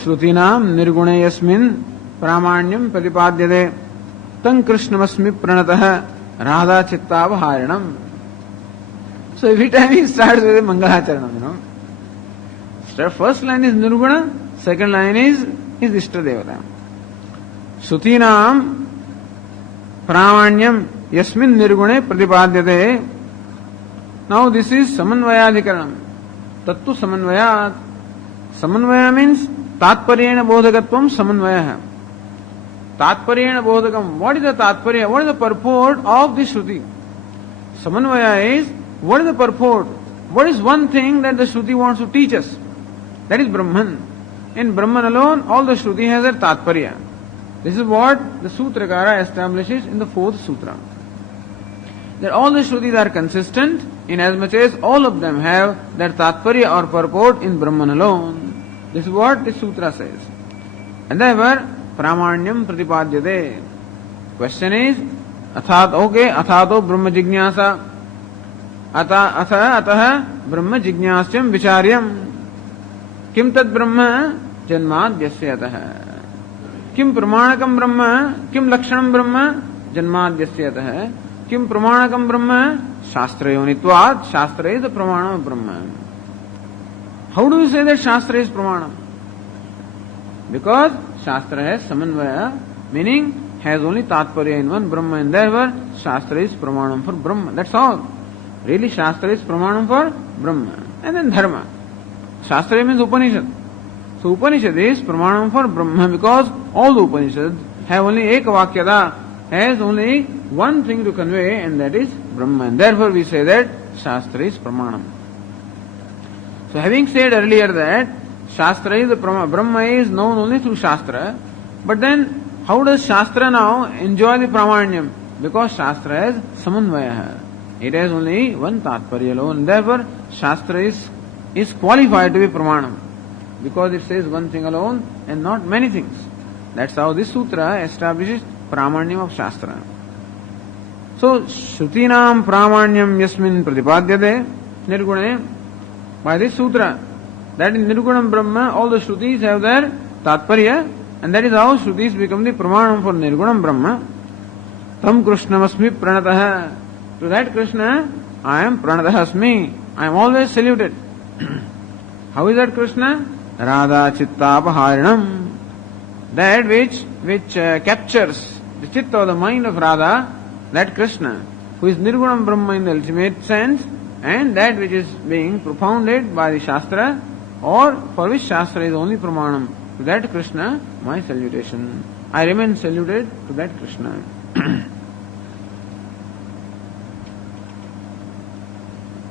Shrutinam nirgune yasmin pramanyam pratipadyate tang krishnamasmi pranatah radha chittavaharanam. So every time he starts with a Mangalacharanam, First line is Nirguna, second line is Ishta Devata. Shrutinam pramanyam yasmin nirgune pratipadyate. Now this is Samanvayadhikaranam. Tattu Samanvayat. Samanvaya means Tatparyena Bodhakatvam Samanvaya. Tatparyena Bodhakam. What is the Tatparya? What is the purport of this Shruti? Samanvaya is, what is the purport? What is one thing that the Shruti wants to teach us? That is Brahman. In Brahman alone, all the Shruti has their Tatparya. This is what the Sutrakara establishes in the 4th Sutra. That all the Shrutis are consistent in as much as all of them have their Tatparya or purport in Brahman alone. This is what the Sutra says. And therefore, Pramanyam Pratipadyate. Question is, Athato Brahma Jignasa. Ataha Brahma Jignasyam Vicharyam. Kim tad Brahma Janmadyasya ataha. Kim Pramanakam Brahma, Kim Lakshanam Brahma Janmadyasya ataha. Kim Pramanakam Brahma Shastra Yonitvat. Shastra is the Pramana of Brahma. How do you say that Shastra is Pramana? Because Shastra has Samanvaya, meaning has only Tatparya in one Brahma, and therefore Shastra is Pramanam for Brahma. That's all. Really Shastra is Pramanam for Brahma. And then Dharma. Shastra means Upanishad. So Upanishad is Pramanam for Brahma because all the Upanishads have only Ekavakyada, has only one thing to convey, and that is Brahma. And therefore we say that Shastra is Pramanam. So having said earlier that Shastra is the Brahma is known only through Shastra, but then how does Shastra now enjoy the Pramanyam? Because Shastra has Samanvaya. It has only one Tatparya alone. Therefore Shastra is qualified to be Pramanam because it says one thing alone and not many things. That's how this Sutra establishes Pramanyam of Shastra. So Shrutinam Pramanyam Yasmin Pratipadyate Nirgune. By this Sutra, that in Nirgunam Brahma, all the Shrutis have their Tatparya, and that is how Shrutis become the Pramanam for Nirgunam Brahma. Tam Krishnamasmi Pranataha. To that Krishna, I am Pranataha Asmi. I am always saluted. How is that Krishna? Radha Chittapaharinam. That which captures the chitta or the mind of Radha, that Krishna, who is Nirgunam Brahma in the ultimate sense, and that which is being propounded by the Shastra, or for which Shastra is only Pramanam. To that Krishna, my salutation. I remain saluted to that Krishna.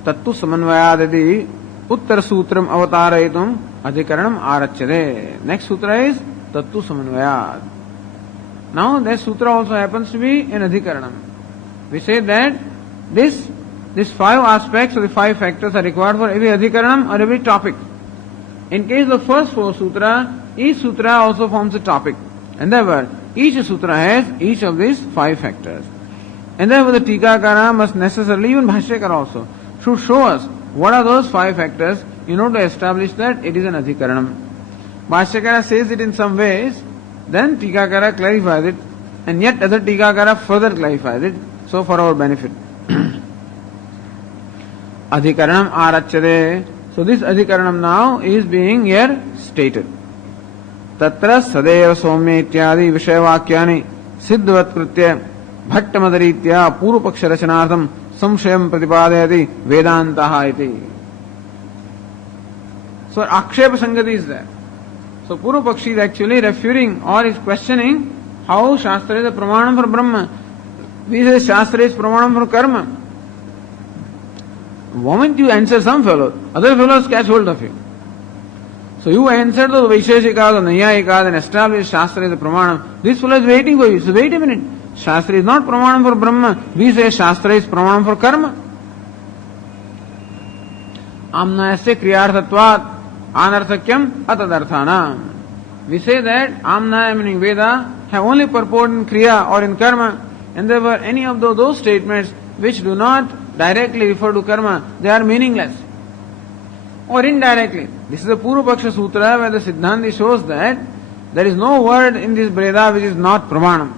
Tattu Samanvayadati Uttara Sutram Avatarayitum Adhikaranam Arachyade. Next sutra is Tattu Samanvayad. Now that sutra also happens to be an Adhikaranam. We say that these 5 aspects or the 5 factors are required for every Adhikaranam or every topic. In case of the first 4 sutra, each sutra also forms a topic. And therefore, each sutra has each of these 5 factors. And therefore the Tikakara must necessarily, even Bhashyakara also, should show us what are those 5 factors in order to establish that it is an Adhikaranam. Bhashyakara says it in some ways, then Tikakara clarifies it, and yet other Tikakara further clarifies it, so for our benefit. Adhikaranam Arachyade. So this Adhikaranam now is being here stated. Tatra Sadeva Somya Ityadi Vishayavakyani Siddhavat Kritya Bhattamadarithya Purupaksha Rachanartham Samshayam Pratipadayati Vedantaha iti. So Akshepa Sangati is there. So Purupakshi is actually refuting or is questioning how Shastra is a Pramanam for Brahma. We say Shastra is Pramanam for Karma. The moment you answer some fellow, other fellows catch hold of you. So you answer the Vaisheshikas or Naiyayikas and establish Shastra is a Pramanam. This fellow is waiting for you. So wait a minute. Shastra is not Pramanam for Brahma. We say Shastra is Pramanam for Karma. Amnayasya Kriyarthatvat Anarthakyam Atadarthanam. We say that Amnaya meaning Veda have only purport in Kriya or in Karma, and therefore any of those statements which do not directly refer to Karma, they are meaningless. or indirectly. This is the Purva Paksha Sutra where the Siddhanti shows that there is no word in this Breda which is not Pramanam.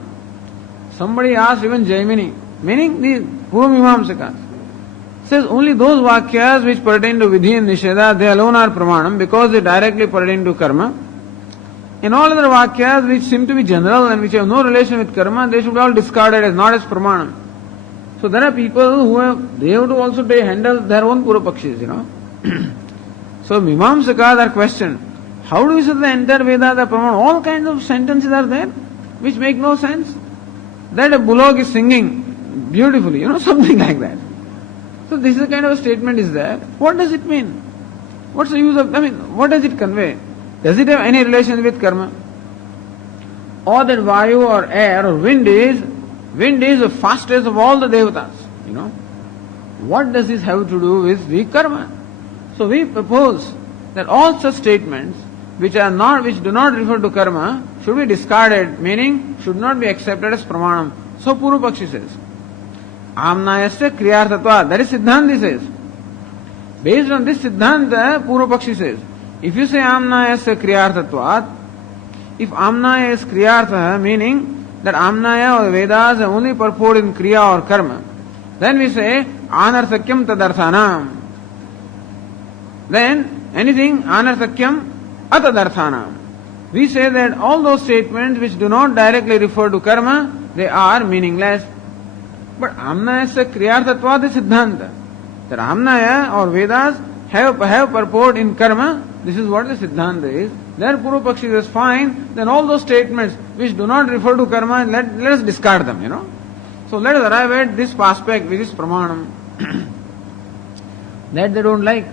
Somebody asked even Jaimini, meaning the Purva Mimamsakas, says only those Vakyas which pertain to Vidhi and Nisheda, they alone are Pramanam because they directly pertain to Karma. In all other Vakyas which seem to be general and which have no relation with Karma, they should be all discarded as not as Pramanam. So there are people who have to also handle their own Purva Pakshis, So Mimamsakas are questioned. How do you say the entire Vedas are Pramanam? All kinds of sentences are there which make no sense. That a bullock is singing beautifully, something like that. So this is the kind of a statement is there. What does it mean? What's the use of, what does it convey? Does it have any relation with karma? Or that Vayu or air or wind is the fastest of all the devatas, What does this have to do with the karma? So we propose that all such statements which do not refer to karma should be discarded, meaning should not be accepted as pramanam. So Purva Pakshi says, Amnayasya kriyarthatva, that is Siddhanti says. Based on this Siddhanta, Purva Pakshi says, if you say Amnayasya kriyarthatvat, if Amnaya is kriyartha, meaning that Amnaya or Vedas are only purport in kriya or karma, then we say anarthakyam tadarthanam. Then anything anarthakyam atadarthanam. We say that all those statements which do not directly refer to karma, they are meaningless. But Amnayasya kriyarthatvat is Siddhanta. That Amnaya or Vedas have purport in karma, this is what the Siddhanta is. There Purva Pakshi says, fine, then all those statements which do not refer to karma, let us discard them, So let us arrive at this aspect which is pramanam. That they don't like.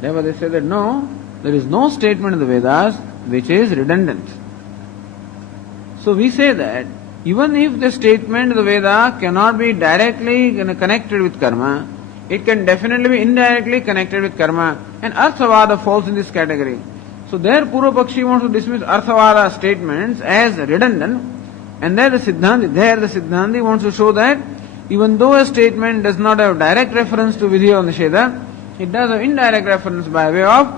Therefore they say that no, there is no statement in the Vedas which is redundant. So we say that even if the statement of the Veda cannot be directly connected with karma, it can definitely be indirectly connected with karma, and Arthavada falls in this category. So there Purva Pakshi wants to dismiss Arthavada statements as redundant, and there the Siddhanti wants to show that even though a statement does not have direct reference to Vidhi or Nisheda, it does have indirect reference by way of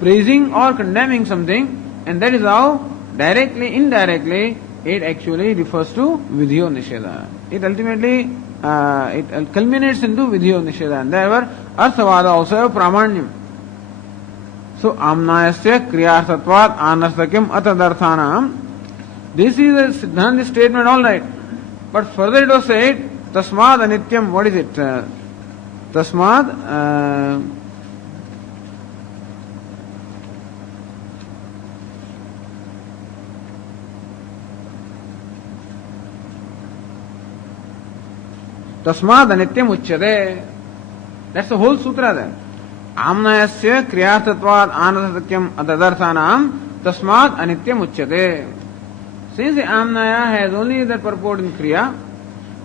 praising or condemning something, and that is how directly, indirectly, it actually refers to Vidhi or Nisheda. It ultimately it culminates into Vidhi or Nisheda, and therefore Arthavada also have Pramanyam. So Amnayasya kriyarthatvat anarthakyam atadarthanam. This is a Siddhanti statement, all right. But further it was said, Tasmad anityam, what is it? Tasmad Tasmad anityam uchyate. That's the whole sutra there. Amnayasya kriyarthatvat anarthakyam atadarthanam tasmad anityam uchyate. Since the Amnaya has only that purport in kriya,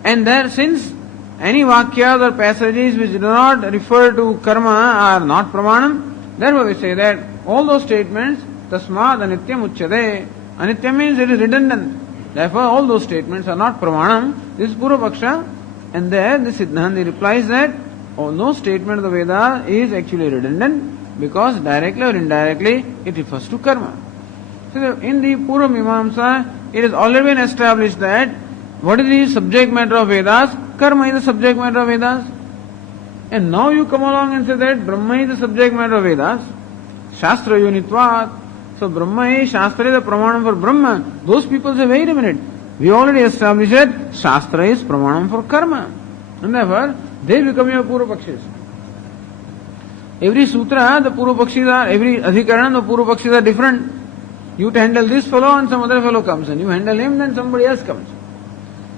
and there since any vakyas or passages which do not refer to karma are not pramanam, therefore we say that all those statements tasmad anityam uchyate. Anityam means it is redundant. Therefore all those statements are not pramanam. This is Purva Paksha. And there the Siddhanti replies that no statement of the Veda is actually redundant because directly or indirectly it refers to karma. So in the Purva Mimamsa, it has already been established that what is the subject matter of Vedas? Karma is the subject matter of Vedas. And now you come along and say that Brahma is the subject matter of Vedas. Shastra unitvat. So Brahma is, Shastra is the pramanam for Brahma. Those people say, wait a minute. We already established that Shastra is pramanam for karma. And therefore, they become your Purva Pakshis. Every sutra, the Purva Pakshis are, every adhikaran, the Purva Pakshis are different. You handle this fellow and some other fellow comes, and you handle him, then somebody else comes.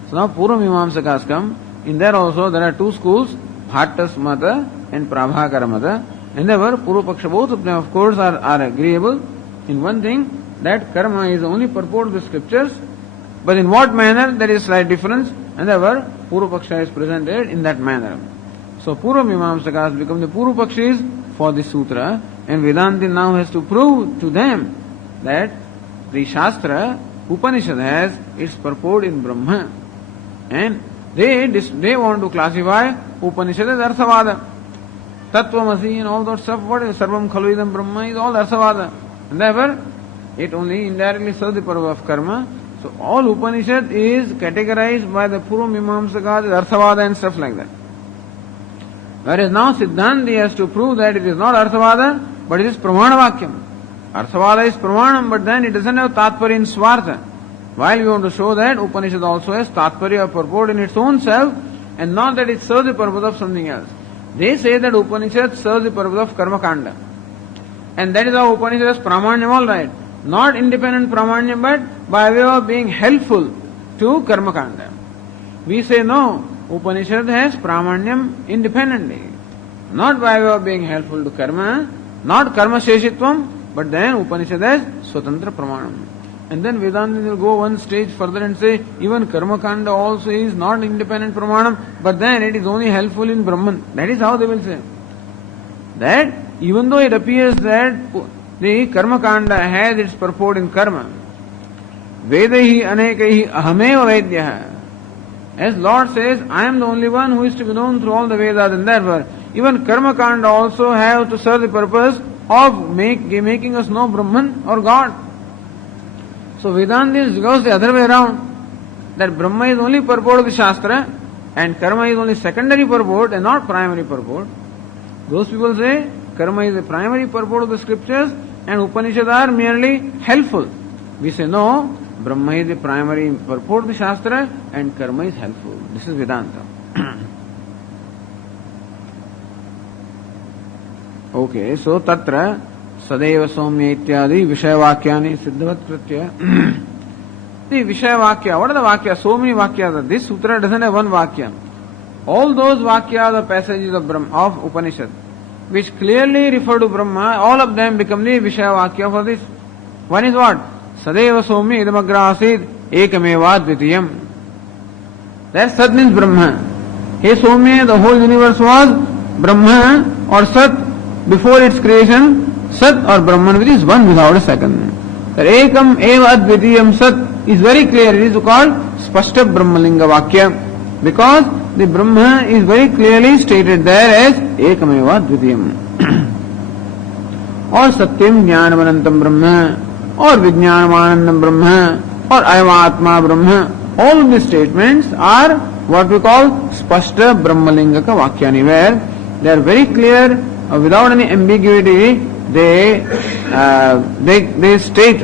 So now Purva Mimamsakas come. In there also there are two schools, Bhattas Mata and Prabhakara Mata. And therefore, Purva Paksha, both of them of course are agreeable in one thing, that karma is the only purport of the scriptures. But in what manner, there is slight difference, and therefore Purva Paksha is presented in that manner. So Purva Mimamsakas become the Purva Pakshis for the sutra, and Vedanti now has to prove to them that the Shastra, Upanishad has its purport in Brahma. And they want to classify Upanishad as Arthavada. Tattvamasi and all that stuff, what is Sarvam Khalvidam Brahma is all Arsavada. And therefore, it only indirectly serves the purpose of karma. So all Upanishad is categorized by the Purva Mimamsakas as Arsavada and stuff like that. Whereas now Siddhanti has to prove that it is not Arsavada, but it is Pramana Vakyam. Arsavada is Pramanam, but then it doesn't have Tatparya in Swartha. While we want to show that Upanishad also has Tatparya or purport in its own self, and not that it serves the purpose of something else. They say that Upanishad serves the purpose of Karma Kanda. And that is how Upanishad has Pramanyam, all right. Not independent Pramanyam, but by way of being helpful to Karma Kanda. We say no, Upanishad has Pramanyam independently. Not by way of being helpful to Karma, not Karma Sheshitvam, but then Upanishad has Swatantra Pramanam. And then Vedanta will go one stage further and say, even Karma Kanda also is not independent Pramanam, but then it is only helpful in Brahman. That is how they will say. That even though it appears that the Karma Kanda has its purport in Karma, Vedahi Anekahi Ahameva Vedyaha. As Lord says, I am the only one who is to be known through all the Vedas, and therefore even Karma Kanda also have to serve the purpose of making us know Brahman or God. So Vedanta goes the other way around, that Brahma is only purport of the Shastra and Karma is only secondary purport and not primary purport. Those people say Karma is the primary purport of the scriptures and Upanishads are merely helpful. We say no, Brahma is the primary purport of the Shastra and Karma is helpful. This is Vedanta. Okay, so Tatra Sadeva Somya Ityadi Vishayavakyani Siddhavat Kritya. The Vishayavakya, what are the Vakyas? So many Vakyas. This Sutra doesn't have one Vakya. All those Vakyas are passages of Upanishad, which clearly refer to Brahma, all of them become the Vishayavakya for this. One is what? Sadeva Somya Idamagrasid Ekameva Dvitiyam. That Sat means Brahma. Hey Somya, the whole universe was Brahma or Sat before its creation. Sat or Brahman, which is one without a second. That Ekam Eva Advitiyam Sat is very clear. It is called Spashta Brahmalinga Vakya, because the Brahma is very clearly stated there as Ekam Eva Advitiyam. Or Satyam Jnanavanantam Brahma, or Vijnanamanandam Brahma, or Ayamatma Brahma. All of these statements are what we call Spashta Brahmalinga Vakyani, where they are very clear without any ambiguity. They state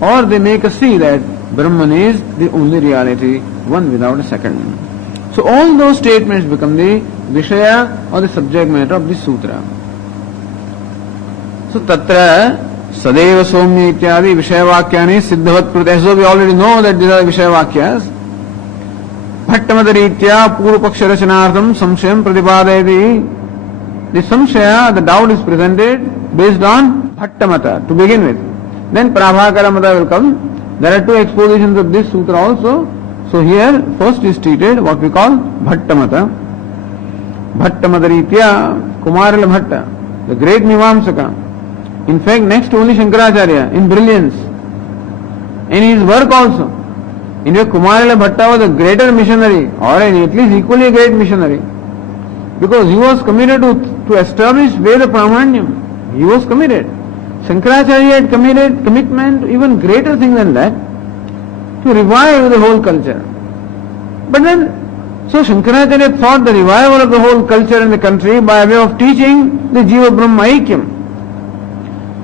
or they make us see that Brahman is the only reality, one without a second. So all those statements become the Vishaya or the subject matter of this sutra. So Tatra Sadeva Somya Ityadi Vishayavakyani Siddhavat Kritya. So we already know that these are Vishayavakyas. Bhattamadarityā Purvapakṣarachanārtham Samshayam Pratipadayati. The Samshaya, the doubt is presented based on Bhattamata to begin with. Then Prabhakara Mata will come. There are two expositions of this sutra also. So here first is treated what we call Bhattamata. Bhattamadarityā Kumarila Bhatta, the great Mimamsaka. In fact, next to only Shankaracharya in brilliance. In his work also. In fact, Kumarila Bhatta was a greater missionary, or at least equally a great missionary. Because he was committed to establish Veda Pramanyam. He was committed. Shankaracharya had commitment even greater thing than that, to revive the whole culture. But then, so Shankaracharya thought the revival of the whole culture in the country by way of teaching the Jiva Brahma Aikyam.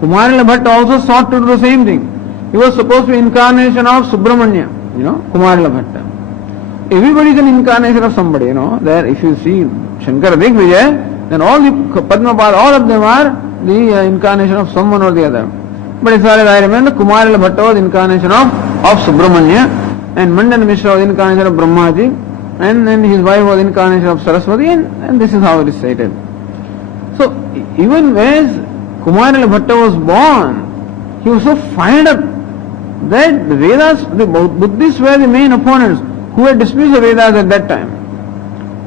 Kumarila Bhatta also sought to do the same thing. He was supposed to be incarnation of Subramanya, Kumarila Bhatta. Everybody is an incarnation of somebody, There, if you see Shankara Digvijay, then all the Padmapad, all of them are the incarnation of someone or the other. But as far as I remember, Kumarila Bhatta was incarnation of Subramanya, and Mandana Mishra was incarnation of Brahmaji, and then his wife was incarnation of Saraswati, and this is how it is stated. So, even as Kumarila Bhatta was born, he was so fired up that the Vedas, the Buddhists were the main opponents who had dismissed the Vedas at that time.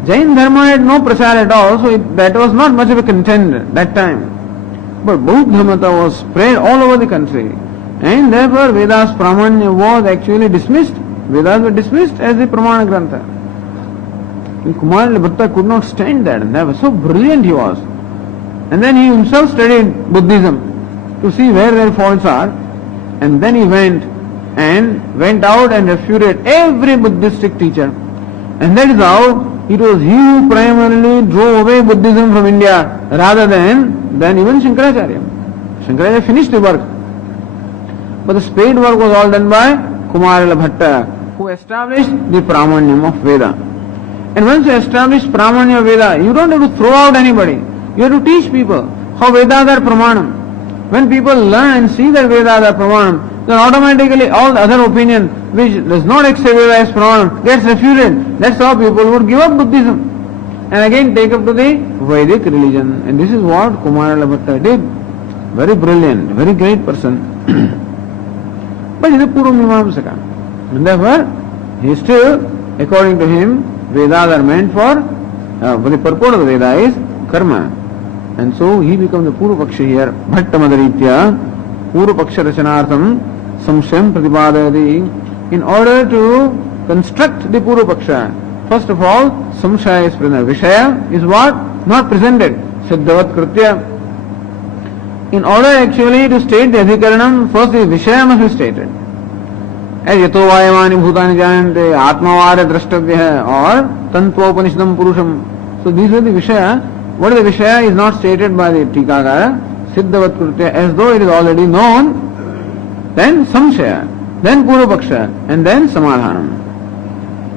Jain Dharma had no prasar at all, so that was not much of a contender that time. But Bauddha Mata was spread all over the country, and therefore Vedas Pramanya was actually dismissed. Vedas were dismissed as the Pramana Grantha. Kumarila Bhatta could not stand that, and that was so brilliant he was. And then he himself studied Buddhism to see where their faults are, and then he went out and refuted every Buddhistic teacher. And that is how it was he who primarily drove away Buddhism from India rather than even Shankaracharya. Shankaracharya finished the work. But the spade work was all done by Kumarila Bhatta, who established the Pramanyam of Veda. And once you establish Pramanyam of Veda, you don't have to throw out anybody. You have to teach people how Vedas are Pramanam. When people learn and see that Vedas are Pramanam, then automatically all the other opinion which does not accept Veda as Pramanam gets refuted. That's how people would give up Buddhism and again take up to the Vedic religion. And this is what Kumarila Bhatta did. Very brilliant, very great person. But he's a Purva Mimamsaka. And therefore, he still, according to him, Vedas are meant for the purport of the Veda is karma. And so he becomes the Purva Paksha here. Bhattamadarithya, Purva Paksha Rachanartham, Samshayam Pratipadayati. In order to construct the Purva Paksha, first of all, Samshaya is present. Vishaya is what? Not presented. Siddhavat Kritya. In order actually to state the Adhikaranam, first the Vishaya must be stated. As Yato Vayamani Bhutani Janante, Atmavara Drashtavya or Tantvopanishadam Purusham. So these are the Vishaya. What is the Vishaya is not stated by the Tikakara. Siddhavat Kritya, as though it is already known. Then Samshaya, then Purva Paksha, and then Samadhanam.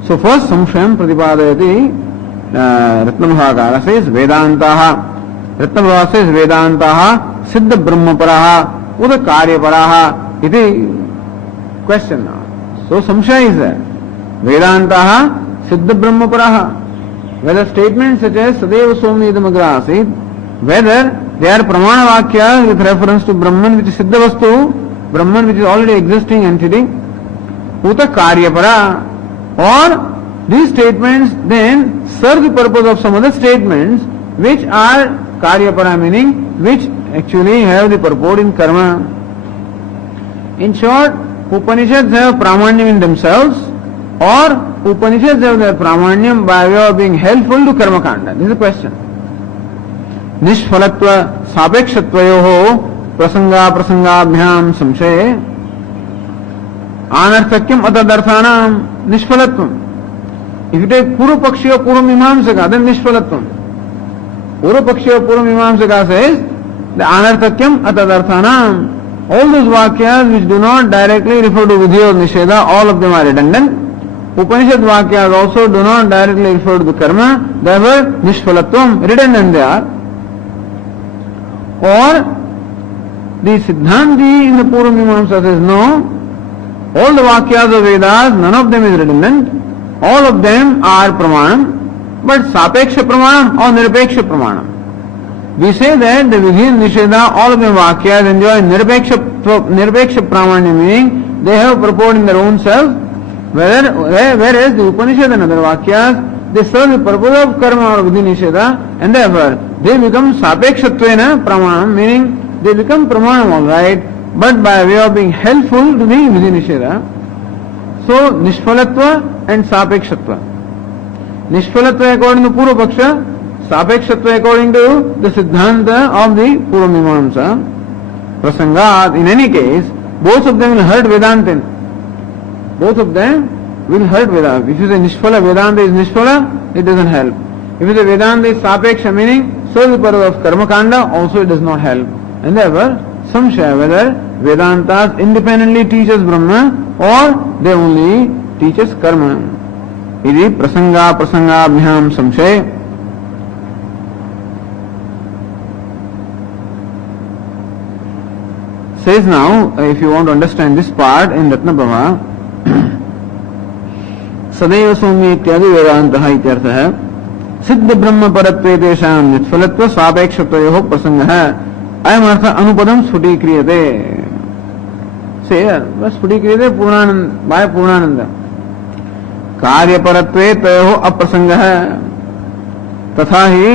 So first Samshayam Pratipadayati, Ratnabhagara says Vedantaha. Ratnabhagara says Vedantaha Siddha Brahmaparaha Uda Karyaparaha. Iti question now. So Samshaya is there. Vedantaha Siddha Brahmaparaha. Whether statements such as Sadeva Swami Idamagra Asid, whether they are Pramana Vakya with reference to Brahman which is Siddha Vastu, Brahman which is already existing entity, Uta Karyapara, or these statements then serve the purpose of some other statements which are Karyapara, meaning which actually have the purport in karma. In short, Upanishads have Pramanyam in themselves, or Upanishads have their Pramanyam by way of being helpful to Karma Kanda. This is the question. Nishphalatva Sapekshatvayoho Prasanga Prasangabhyam Samshaye Anarthakyam Atadarthanam Nishphalatvam. If you take Purva Pakshi or Purva Mimamsaka, then Nishphalatvam. Purva Pakshi or Purva Mimamsaka says the Anarthakyam Atadarthanam. All those Vakyas which do not directly refer to Vidhi or Nisheda, all of them are redundant. Upanishad Vakyas also do not directly refer to the karma, therefore Nishphalatvam, redundant they are. Or the Siddhanti in the Purva Mimamsa says no, all the Vakyas of Vedas, none of them is redundant, all of them are Pramanam, but Sapeksha Pramanam or Nirapeksha Pramanam. We say that the Vidhi and Nisheda, all of them Vakyas enjoy Nirapeksha Pramanya, meaning they have purport in their own self, whereas the Upanishad and other Vakyas, they serve the purpose of karma or Vidhi Nisheda, and therefore they become Sapekshatvena Pramanam, meaning they become Pramanam alright, but by way of being helpful to the Vidhi Nisheda. So Nishphalatva and Sapekshatva. Nishphalatva according to Purva Paksha, Sapekshatva according to the Siddhanta of the Purva Mimamsa. Prasangat, in any case, both of them will hurt Vedantin. Both of them will hurt Vedanta. If you say Nishphala, Vedanta is Nishphala, it doesn't help. If you say Vedanta is Sapeksha, meaning serve the purpose of Karma Kanda, also it does not help. And therefore, Samshaya, whether Vedantas independently teaches Brahma or they only teaches Karma. Iti Prasanga Prasangabhyam Samshaya. Says now, if you want to understand this part in Ratnabhava, Sadeva Swami इत्यादि वेदांतः इत्यर्थः सिद्ध ब्रह्म परत्वे तेषां निष्फलत्व सापेक्षत्वयोः प्रसंगः अयम अर्थ अनुपदम स्फुटीक्रियते से बस स्फुटीक्रियते पूर्णानंद bye पूर्णानंद कार्यपरत्वे तयोः अप्रसंगः तथा ही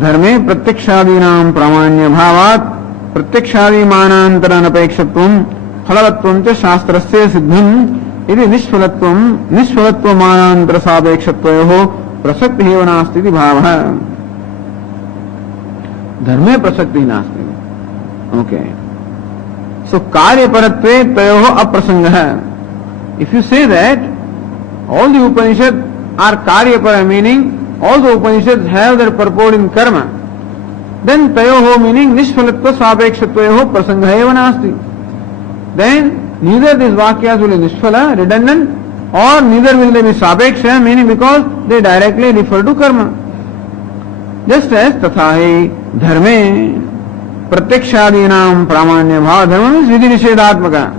धर्मे प्रत्यक्षादीनां प्रामाण्य भावात् प्रत्यक्षादिमानांतर अनपेक्षत्वं फलवत्वं च शास्त्रस्य सिद्धम् इति निष्फलत्वमानांतर सापेक्षत्वयोः प्रसक्तिः एव नास्ति इति भावः. धर्मे प्रसक्ति नास्ति. Okay. So कार्य परत्वे तयोः अप्रसंगः. If you say that all the Upanishads are karya para, meaning all the Upanishads have their purport in karma, then tayoho meaning nishphalatva sapekshatvayoho prasangah eva nasti. Then neither these vakyas will be nishphala, redundant, or neither will they be sapeksha, meaning because they directly refer to karma. Just as tathahi dharme pratyakshadinam pramanya bhava. Dharma means vidhi nishedhatmaka.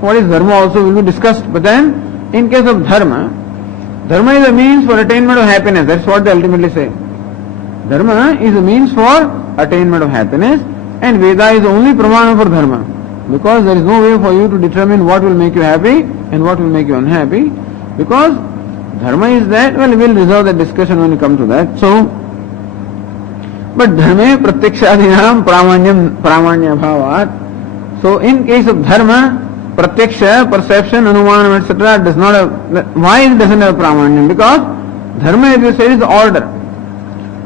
What is dharma also will be discussed, but then in case of dharma, dharma is a means for attainment of happiness. That's what they ultimately say. Dharma is a means for attainment of happiness, and Veda is the only pramana for dharma, because there is no way for you to determine what will make you happy and what will make you unhappy, because dharma is that. Well, we will reserve that discussion when we come to that. So, but dharme pratyakshadinam pramanya bhavat. So in case of dharma, pratyaksha, perception, anumanam, etc. does not have. Why it doesn't have pramanyam? Because dharma, as you say, is order.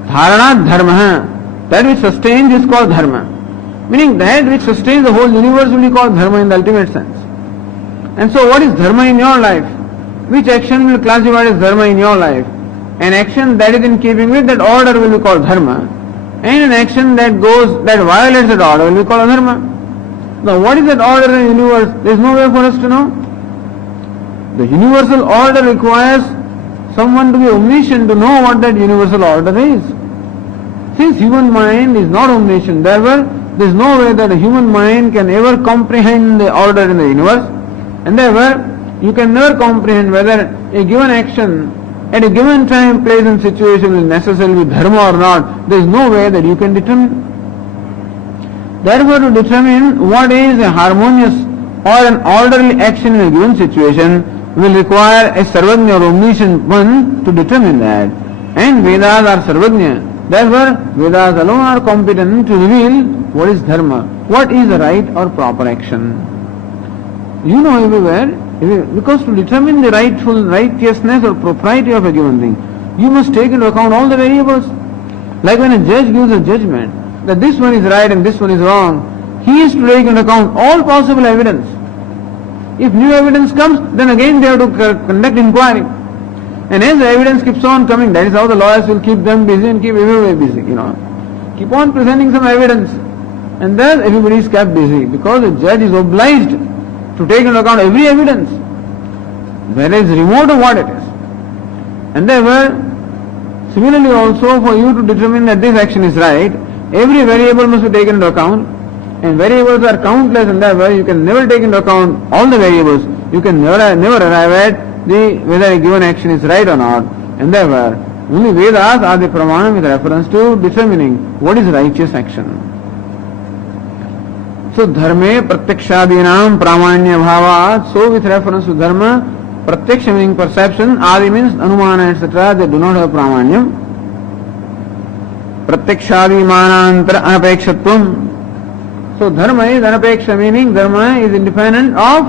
Dharana dharma, that which sustains is called dharma. Meaning that which sustains the whole universe will be called dharma in the ultimate sense. And so what is dharma in your life? Which action will classify as dharma in your life? An action that is in keeping with that order will be called dharma, and an action that violates that order will be called adharma. Now what is that order in the universe? There is no way for us to know. The universal order requires someone to be omniscient to know what that universal order is. Since human mind is not omniscient, therefore there is no way that a human mind can ever comprehend the order in the universe, and therefore you can never comprehend whether a given action at a given time, place and situation will necessarily be dharma or not. There is no way that you can determine. Therefore, to determine what is a harmonious or an orderly action in a given situation will require a sarvagnya or omniscient one to determine that. And Vedas are sarvagnya. Therefore, Vedas alone are competent to reveal what is dharma, what is the right or proper action. You know everywhere, because to determine the righteousness or propriety of a given thing, you must take into account all the variables. Like when a judge gives a judgment, that this one is right and this one is wrong, he is to take into account all possible evidence. If new evidence comes, then again they have to conduct inquiry. And as the evidence keeps on coming, that is how the lawyers will keep them busy and keep everybody busy, Keep on presenting some evidence. And thus everybody is kept busy, because the judge is obliged to take into account every evidence, whether it is remote or what it is. And therefore, similarly also for you to determine that this action is right, every variable must be taken into account, and variables are countless, and therefore you can never take into account all the variables. You can never arrive at whether a given action is right or not, and therefore only Vedas are the pramana with reference to determining what is righteous action. So dharme pratyakshadinam pramanya bhavat. So with reference to dharma, pratyaksha meaning perception, adi means anumana, etc. They do not have pramanyam. Pratyakshadi manantara anapekshatvam. So dharma is anapeksha, meaning dharma is independent of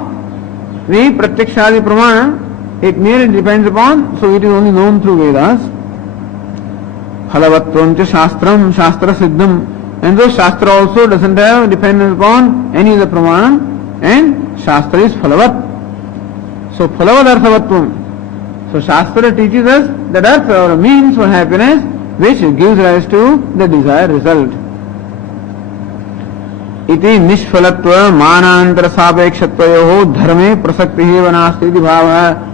the pratyakshadi pramana. It merely depends upon, so it is only known through Vedas. Phalavatvam cha shastram, shastra siddham. And though Shastra also doesn't have dependence upon any of the pramana, and Shastra is phalavat. So phalavat arthavatvam. So Shastra teaches us that artha or means for happiness which gives rise to the desired result. Iti nishphalatva manantara sapekshatvayoho dharme prasaktihi vanasti iti bhava.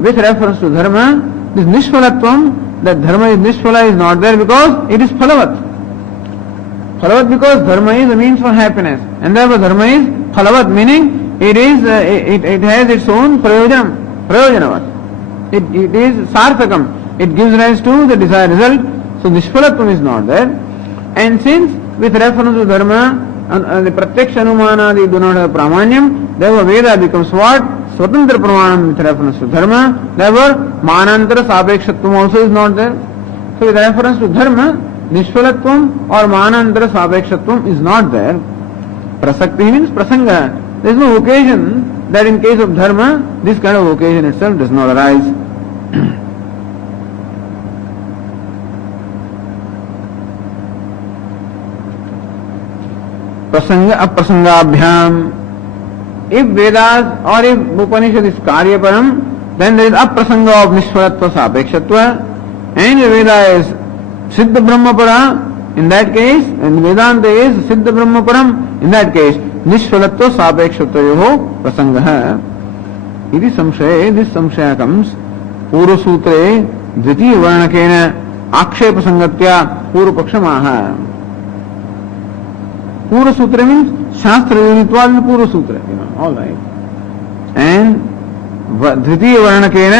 With reference to dharma, this nishphalatvam, that dharma is nishphala is not there because it is phalavat. Phalavat because dharma is a means for happiness, and therefore dharma is phalavat, meaning it has its own prayojanavat. It is sarthakam. It gives rise to the desired result. So nishphalatvam is not there. And since with reference to dharma, the pratyaksha anumana they do not have pramanyam, therefore Veda becomes what? Swatantra pramanam with reference to dharma. Therefore manantara sapekshatvam also is not there. So with reference to dharma, nishphalatvam or manantara sapekshatvam is not there. Prasakti means prasanga. There is no occasion that in case of dharma, this kind of occasion itself does not arise. prasanga aprasangabhyam. If Vedas or if Upanishad is karyaparam, then there is aprasanga of nishvaratva sapekshvatva, and the Veda is siddha brahmapara. In that case, and Vedanta is siddha brahmaparam. In that case, nishvaratva sapekshvatvayoho prasangah. Iti samshaya. This samshaya comes पूर्व सूत्रे द्वितीय वर्णकेन आक्षेप संगत्या पूर्व पक्षमाह. पूर्व सूत्र means शास्त्र विदित्वाद पूर्व सूत्र, ऑल राइट. एंड द्वितीय वर्णकेन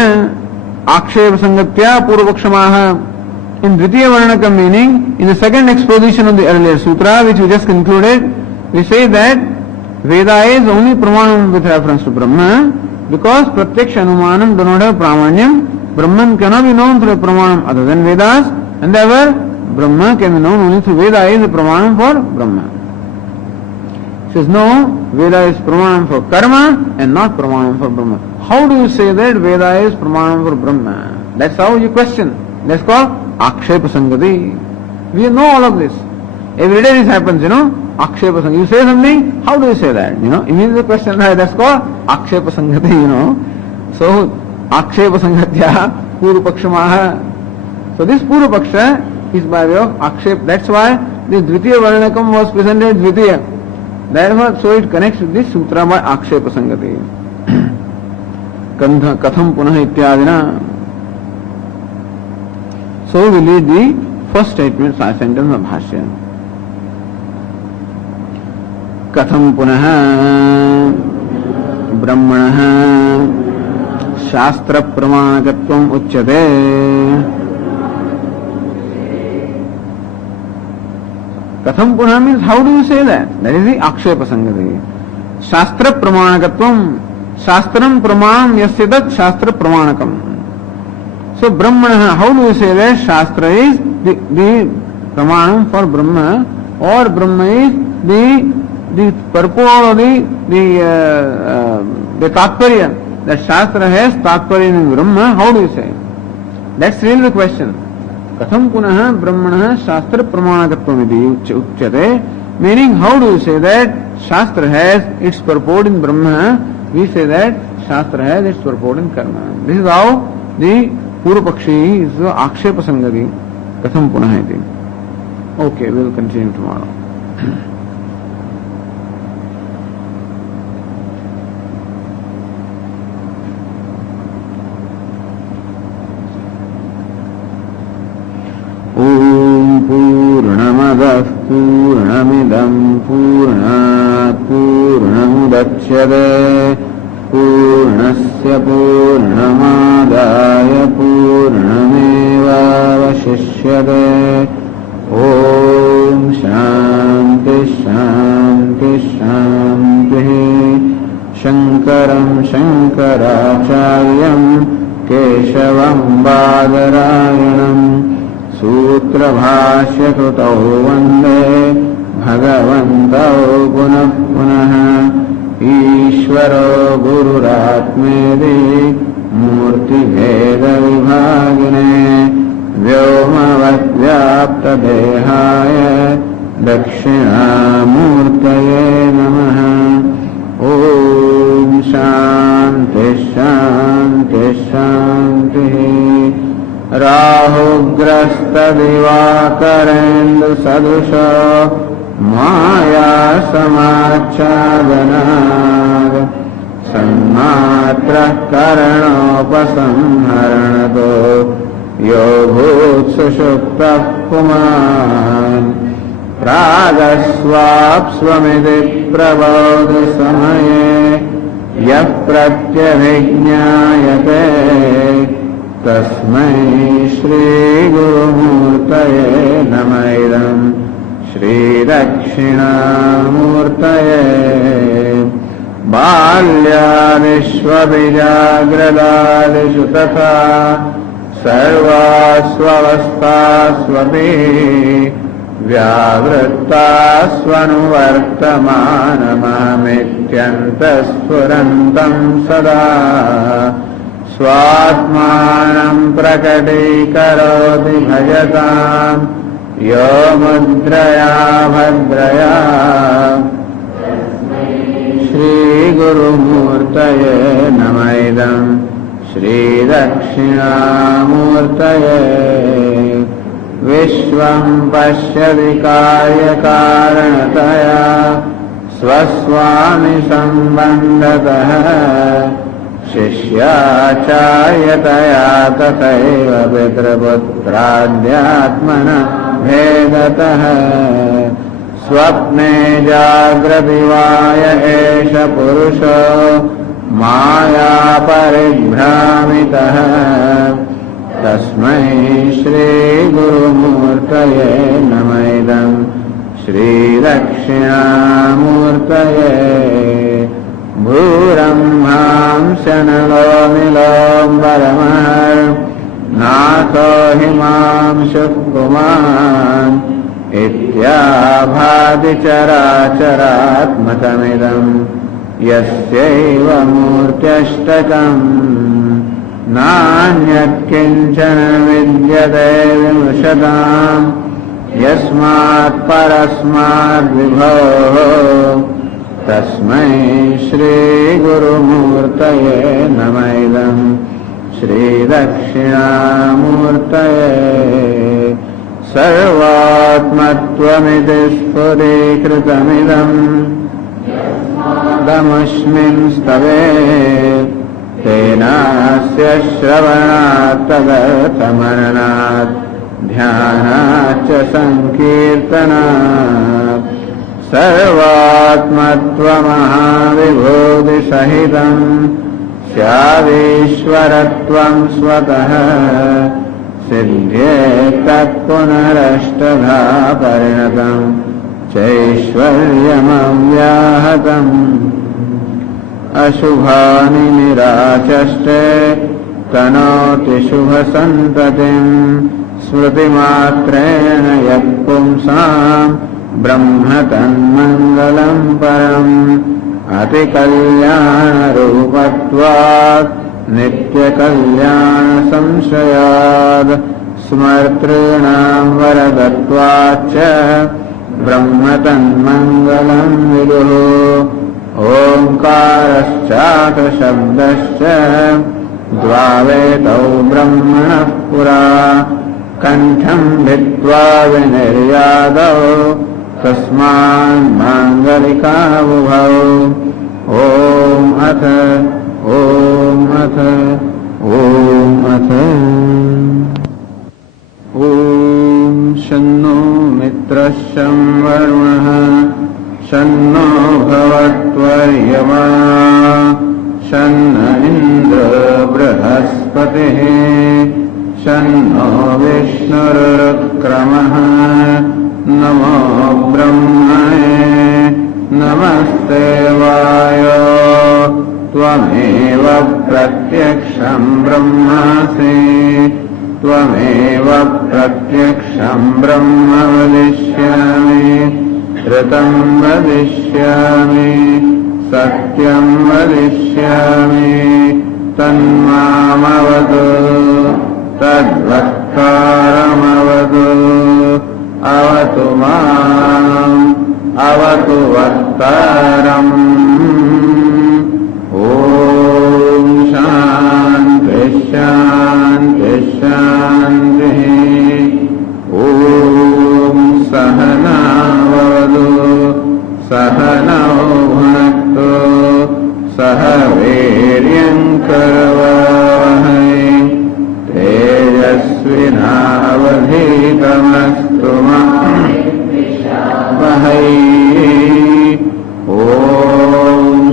आक्षेप संगत्या पूर्व पक्षमाह. इन द्वितीय वर्णकम meaning in the second exposition of the earlier sutra which we just concluded, we say that Veda is only pramanam with reference to Brahma. Because Pratyaksha Anumanam do not have Pramanyam, Brahman cannot be known through a Pramanam other than Vedas, and therefore Brahma can be known only through Veda is a Pramanam for Brahma. Says no, Veda is Pramanam for Karma and not Pramanam for Brahma. How do you say that Veda is Pramanam for Brahma? That's how you question. That's called Akshepa Sangati. We know all of this. Every day this happens, Akshepa Sangati. You say something, how do you say that? Immediately the question, that's called Akshepa Sangati, So, Akshepa Sangatya, Puru Pakshamaha. So this Puru Paksha is by way of Akshep. That's why this Dvitiya Varnakam was presented Dvitiya. Therefore, so it connects with this Sutra by Akshepa Sangati. Katham Punah Ityadina. So we read the first statement, sentence of Bhashya. कथम पुनः ब्रह्मणः शास्त्र प्रमाणकत्वम् उच्यते. कथम पुनः means how do you say that? That is the akshepa sangati. Shastra pramanakatvam. Shastram pramam yasya tat shastra pramanakam. So brahmana, how do you say that? Shastra is the pramanam for Brahma, or Brahma is the purport or the tatparya. That Shastra has tatparya in Brahma, how do you say? That's really the question. Katham punaha brahmana Shastra pramanakatvam iti uchyate. Meaning, how do you say that Shastra has its purport in Brahma? We say that Shastra has its purport in Karma. This is how the Purupakshi is Akshepa Sangati. Katham punaha iti. Okay, we will continue tomorrow. पूर्णमदः पूर्णमिदं पूर्णात् पूर्णमुदच्यते पूर्णस्य पूर्णमादाय पूर्णमेवावशिष्यते. ॐ शान्ति शान्ति शान्तिः. शङ्करं शङ्कराचार्यं केशवं बादरायणम् सूत्रभाष्यकृतौ वन्दे भगवन्तौ पुनः पुनः. ईश्वरो गुरुरात्मेति मूर्तिभेदविभागिने व्योमवद्व्याप्तदेहाय दक्षिणामूर्तये नमः. ॐ शान्ति शान्ति शान्तिः. राहुग्रस्तदिवाकरेन्दुसदृशो मायासमाच्छादनात् सन्मात्रः करणोपसंहरणतो यो भूत्सुषुप्तः पुमान्. प्रागस्वाप्स्वमिति प्रबोधसमये यः प्रत्यभिज्ञायते तस्मै श्रीगुरुमूर्तये नमः. इदं श्रीदक्षिणामूर्तये. बाल्यादिष्वभिजाग्रदादिषु तथा सर्वास्वस्थास्वपि व्यावृत्तास्वनुवर्तमानमहमित्यन्तःस्फुरन्तं सदा. स्वात्मानं प्रकटीकरोति भजतां यो मुद्रया भद्रया श्रीगुरुमूर्तये नमः इदं श्रीदक्षिणामूर्तये विश्वं पश्यति कार्यकारणतया स्वस्वामि सम्बन्धतः शिष्याचार्यतया तथैव पितृपुत्राद्यात्मना भेदतः स्वप्ने जाग्रति वाय एष पुरुषो मायापरिभ्रामितः तस्मै श्रीगुरुमूर्तये नमः इदं श्रीदक्षिणामूर्तये भूरह्मां शनलो निलोम्बरमः नाथो हिमांशुः पुमान् इत्याभाति चराचरात्मकमिदं यस्यैव मूर्त्यष्टकम् नान्यत्किञ्चन विद्यते विमृशताम् यस्मात् परस्माद्विभोः तस्मै श्रीगुरुमूर्तये नमः इदं श्रीदक्षिणामूर्तये सर्वात्मत्वमिति स्फुरीकृतमिदम् दमस्मिन् स्तवे तेनास्य श्रवणात् तदर्थमननात् ध्यानाच्च संकीर्तनात् सर्वात्मत्वमहाविभूतिसहितं स्यादीश्वरत्वं स्वतः सिद्ध्येत्तत्पुनरष्टधा परिणतं चैश्वर्यमव्याहतम् अशुभानि निराचष्टे तनोति शुभसन्ततिं स्मृतिमात्रेण यत्पुंसां ब्रह्म तन्मङ्गलं परम् अतिकल्याणरूपत्वात् नित्यकल्याणसंशयात् स्मर्तॄणां वरदत्वाच्च ब्रह्म तन्मङ्गलं विदुः ओङ्कारश्चाक्षशब्दश्च द्वावेतौ ब्रह्मणः पुरा कण्ठं भित्त्वा विनिर्यादौ तस्मान्माङ्गलिकावुभौ ॐ अथ ॐ शन्नो मित्रः शं वरुणः शन्नो भवत्वर्यमा शन्न इन्द्रो बृहस्पतिः शन्नो विष्णुरुक्रमः नमो ब्रह्मणे नमस्ते वायो त्वमेव प्रत्यक्षं ब्रह्मासि त्वमेव प्रत्यक्षं ब्रह्म वदिष्यामि ऋतं वदिष्यामि सत्यं वदिष्यामि तन्मामवतु तद्वक्तारमवतु अवतु माम् अवतु वक्तारम् ॐ शान्ति शान्ति शान्तिः ॐ सहनावतु सहनौ भुनक्तु सह वीर्यङ्करवावहै तेजस्विनावधीतमस्तु मा वहै ॐ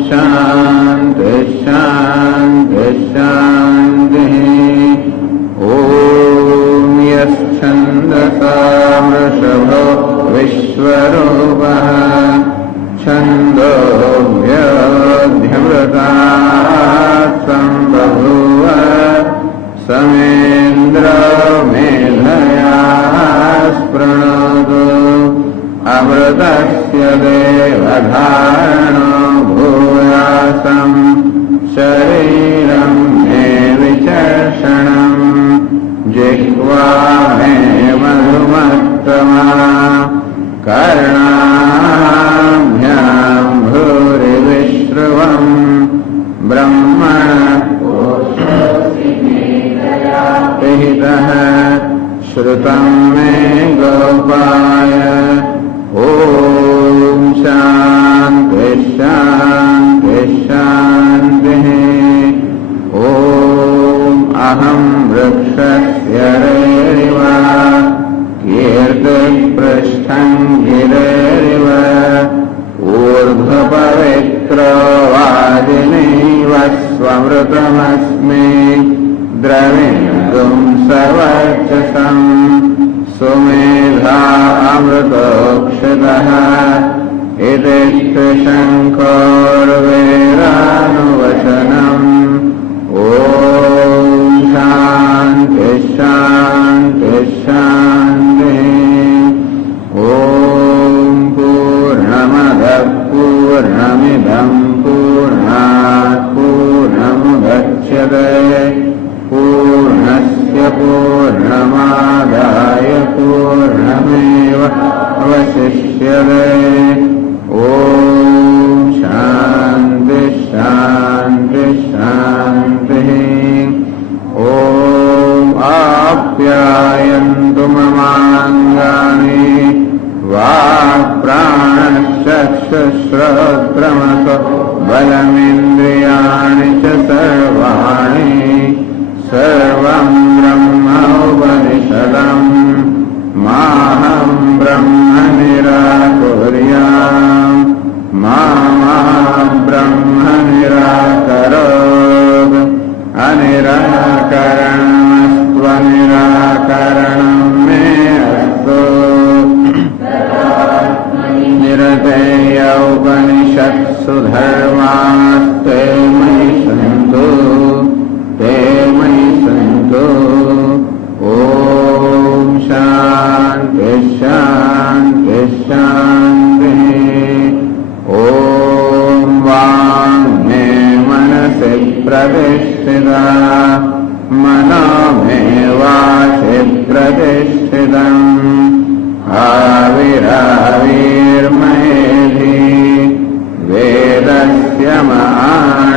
शान्ति शान्ति शान्तिः ॐ यश्छन्दसा वृषभो विश्वरूपः छन्दोभ्योऽध्यमृतात् सम्बभूव समेन्द्रो मेधया स्पृणोतु अमृतस्य देवधारणो भूयासं शरीरं मे विचर्षणं जिह्वा मे मधुमत्तमा ब्रह्मणः पिहितः श्रुतं मे गोपाय। ॐ शान्ति शान्ति शान्तिः। ॐ अहं वृक्षस्य रेरिव कीर्तिपृष्ठं गिरेरिव ऊर्ध्वपवित्रो वाजिनीव स्वमृतमस्मि द्रविणुं सर्वचसं सुमेधा अमृतोक्षितः इति शङ्खोर्वेदानुवचनम्। ॐ शान्ति शान्ति शान्तिः। ॐ पूर्णमदः पूर्णमिदं पूर्णात् पूर्णमुदच्यते पूर्णस्य पूर्णमादाय पूर्णमेव अवशिष्यते। ॐ शान्ति शान्ति शान्तिः। ॐ आप्यायन्तु ममाङ्गानि वाक्प्राणश्चक्षुश्रोत्रमसो बलमिन्द्रियाणि च सर्वाणि सर्वं ब्रह्मोपनिषदम् माहं ब्रह्म निराकुर्याम् मा ब्रह्म निराकरोत्। अनिराकरणमस्त्वनिराकरणं मे अस्तु। निरतेय उपनिषत्सु धर्मास्ते मयि सन्तु ते मयि सन्तु। ॐ शान्ति शान्ति शान्तिः। ॐ वाङ् मे मनसि प्रतिष्ठिता मनो मे वाचि प्रतिष्ठितम्। आविराविर्मयेधि वेदस्य महाणीस्थः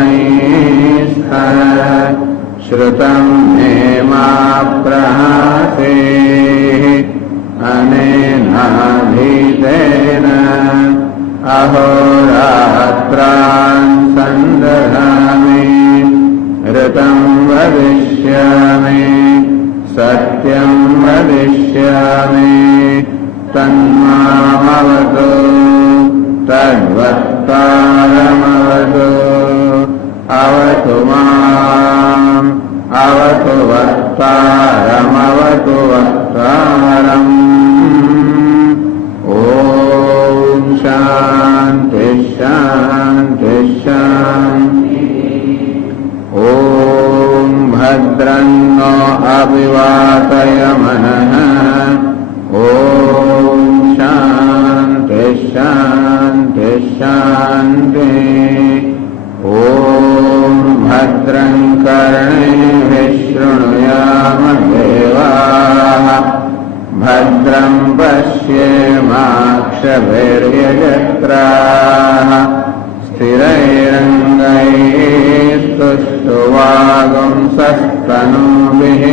श्रुतं मे मा प्रहासेः। अनेनाधीतेन अहोरात्रान् सन्दधामि ऋतं वदिष्यामि सत्यं वदिष्यामि तन्मामवतु तद्वक्तारमवतु। अवतु माम् अवतु वक्तारमवतु वक्तारम्। ॐ शान्ति शान्ति शान्तिः। ॐ भद्रं नो अभिवातयमनः। ॐ शान्ति शान्ति शान्तिः। ॐ भद्रं कर्णेभिः शृणुयाम देवाः भद्रं पश्येमाक्षभिर्यजत्राः स्थिरैरङ्गैः स्तुष्टुवागुंसस्तनूभिः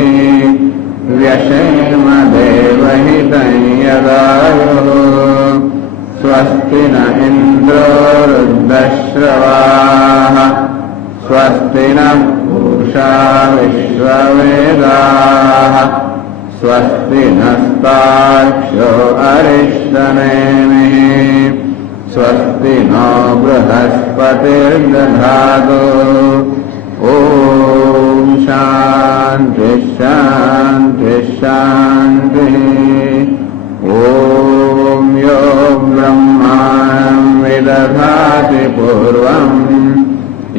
व्यशेम देवहितं यदायुः। स्वस्ति न इन्द्रो वृद्धश्रवाः स्वस्ति नः पूषा विश्ववेदाः स्वस्ति नस्तार्क्ष्यो अरिष्टनेमिः स्वस्ति नो बृहस्पतिर्दधातु। ॐ शान्ति शान्ति शान्तिः। ॐ यो ब्रह्माणं विदधाति पूर्वम्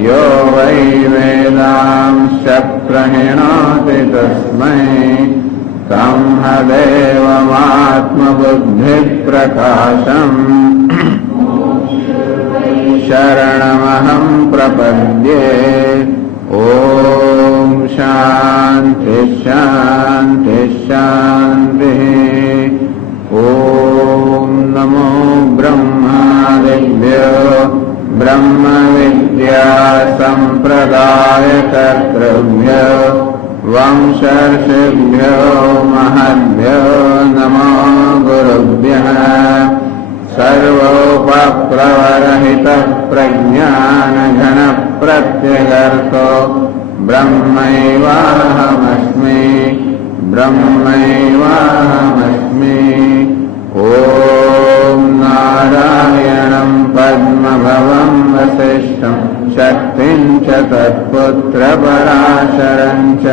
यो वै वेदांश्च प्रणिनोति तस्मै ब्रह्मदेवमात्मबुद्धिप्रकाशम् शरणमहं प्रपद्ये। ॐ शान्ति शान्ति शान्तिः। ॐ नमो ब्रह्मादिभ्यो ब्रह्मविद्या विद्या संप्रदाय कर्तृभ्यो वंशर्षिभ्यो महद्भ्यो नमो गुरुभ्यः। सर्वोपप्लवरहित प्रज्ञानघन प्रत्यगर्तो ब्रह्मैवाहमस्मि ब्रह्मैवाहमस्मि। ॐ नारायणं पद्मभवं वसिष्ठं शक्तिं च तत्पुत्रपराशरं च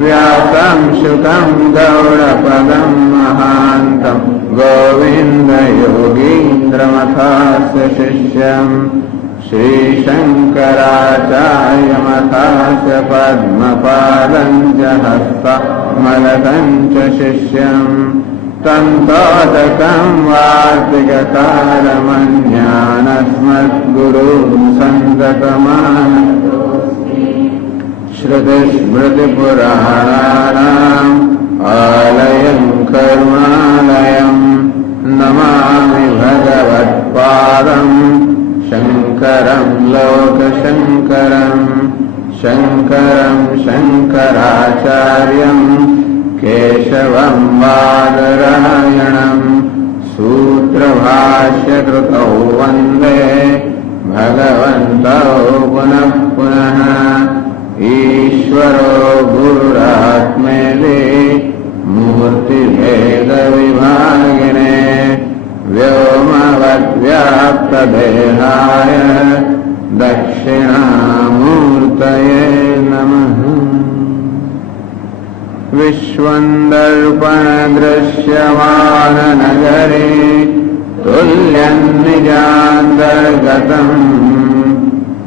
व्यासं शुकं गौडपदं महान्तं गोविन्दयोगीन्द्रमथास्य शिष्यं श्रीशङ्कराचार्यमथास्य पद्मपादं च हस्तमलकं च शिष्यं तन्तोदकं वार्तिककारमन्यानस्मद्गुरुं सन्ततमानतोऽस्मि। श्रुतिस्मृतिपुराणानाम् आलयं करुणालयं नमामि भगवत्पादं शङ्करं लोकशङ्करं शङ्करं शङ्कराचार्यं केशवं बादरायणं सूत्रभाष्यकृतौ वन्दे भगवन्तौ पुनः पुनः। ईश्वरो गुरुरात्मेति मूर्तिभेदविभागिने व्योमवद्व्याप्तदेहाय दक्षिणामूर्तये नमः। विश्वन्दर्पणदृश्यमाननगरे तुल्यं निजान्तर्गतम्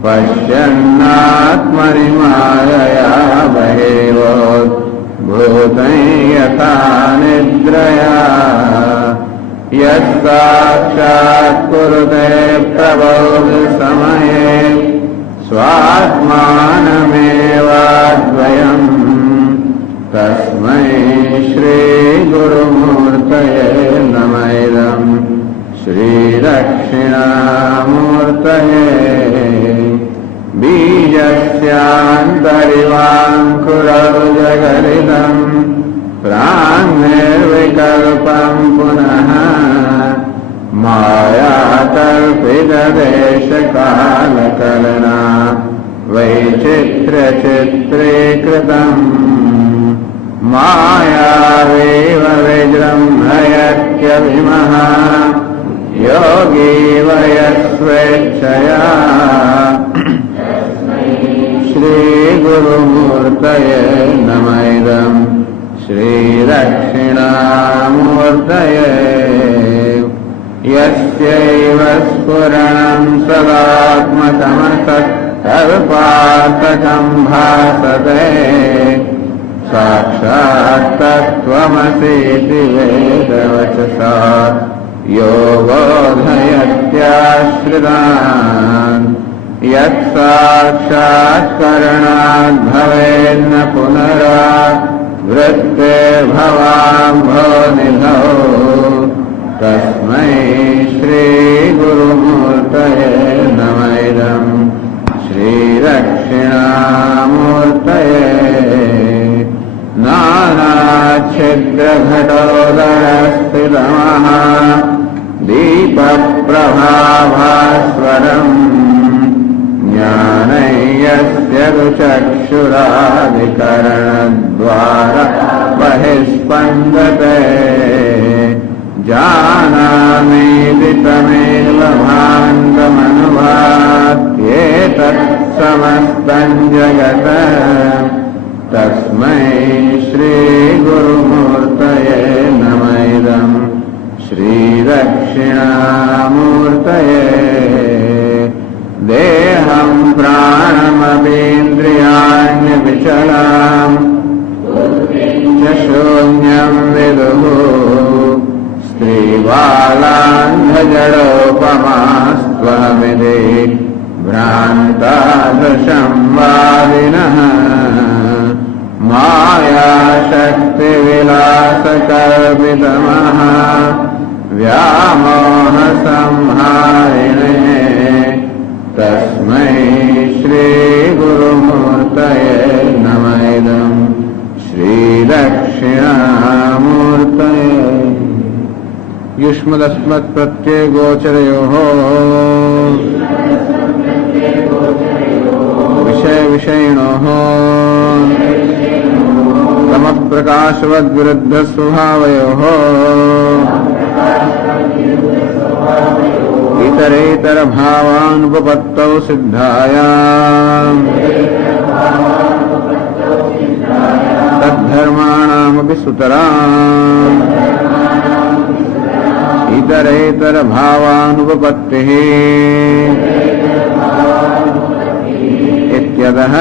पश्यन्नात्मनि मायया बहिर्भूतं यथा निद्रया यत्साक्षात् कुरुते प्रबोधसमये स्वात्मानमेवाद्वयम् तस्मै श्रीगुरुमूर्तये नमः। इदं श्रीदक्षिणामूर्तये बीजस्यान्तरिवाङ्कुरौ जगदिदं प्राङ्निर्विकल्पं पुनः मायाकल्पितदेशकालकलना वैचित्र्यचित्रीकृतम् मायावेव विजृम्भयत्यभिमः योगी वयस्वेच्छया श्रीगुरुमूर्तये नमः। इदं श्रीदक्षिणामूर्तये यस्यैव स्फुरणं सदात्मतमसत्कल्पार्थकं भासते साक्षात् तत्त्वमसीति वेदवचसा यो बोधयत्याश्रितान् यत्साक्षात्करणात् भवेन्न पुनरावृत्ते भवाम्भोनिधौ तस्मै श्रीगुरुमूर्तये नमः। इदं श्रीदक्षिणामूर्तये नानाच्छिद्रघटोदरस्थितमः दीपप्रभाभास्वरम् ज्ञानै यस्य चक्षुरादिकरणद्वारा बहिस्पन्दते जानामीति तमेव भान्तमनुभात्येतत् समस्तं जगत् तस्मै श्रीगुरुमूर्तये नमः। इदं श्रीदक्षिणामूर्तये देहं प्राणमपीन्द्रियाण्यविचलाम् च शून्यं विदुः स्त्रीबालान्धजडोपमास्त्वमिति भ्रान्तादृशं वादिनः मायाशक्तिविलासकल्पितमः व्यामोहसंहारिणे तस्मै युष्मदस्मत्प्रत्ययगोचरयोः विषयविषयिणोः तमःप्रकाशवद्विरुद्धस्वभावयोः इतरेतरभावानुपपत्तौ सिद्धायाम् तद्धर्माणामपि सुतराम् इतरेतरभावानुपपत्तिः इत्यतः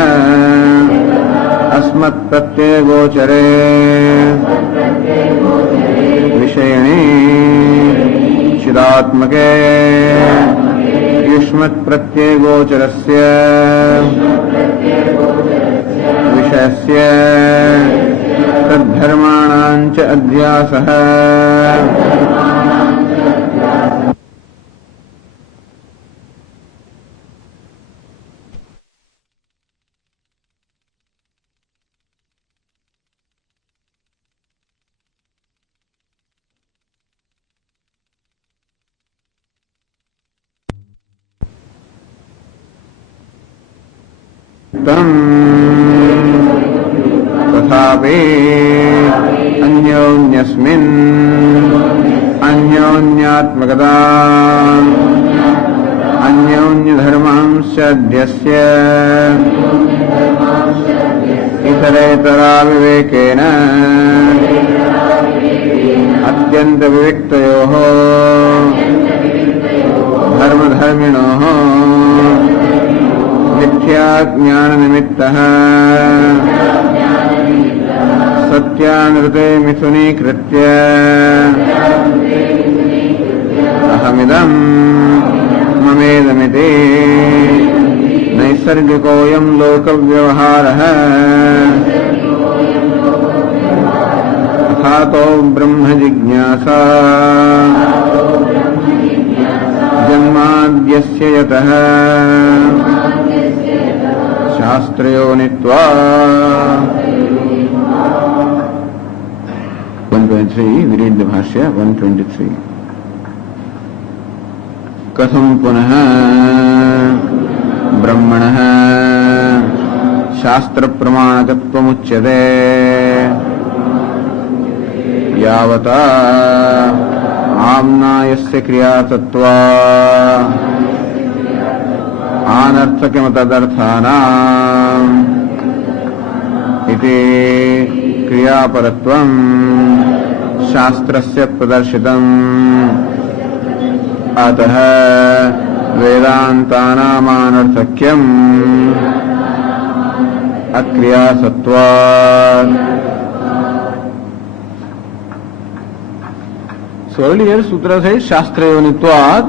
अस्मत्प्रत्ययगोचरे विषयिणे चिदात्मके युष्मत्प्रत्ययगोचरस्य विषयस्य तद्धर्माणाञ्च अध्यासः तथापि अन्योन्यस्मिन् अन्योन्यात्मकता अन्योन्यधर्मांश्चाद्यस्य इतरेतराविवेकेन अत्यन्तविविक्तयोः धर्मधर्मिणोः मिथ्याज्ञाननिमित्तः सत्यानृते मिथुनीकृत्य अहमिदं ममेदमिति नैसर्गिकोऽयं लोकव्यवहारः अथातो ब्रह्मजिज्ञासा जन्माद्यस्य यतः शास्त्रयोनित्वा 123 we read the bhashya 123 कथं पुनः ब्रह्मणः शास्त्रप्रमाणकत्वमुच्यते यावता आम्नायस्य क्रियातत्वा अनर्थकमतदर्थानाम् इति क्रियापरत्वम् शास्त्रस्य प्रदर्शितम् अतः वेदान्तानामनर्थक्यम् अक्रियासत्वात्. So earlier Sutra says Shastra Yonitvat,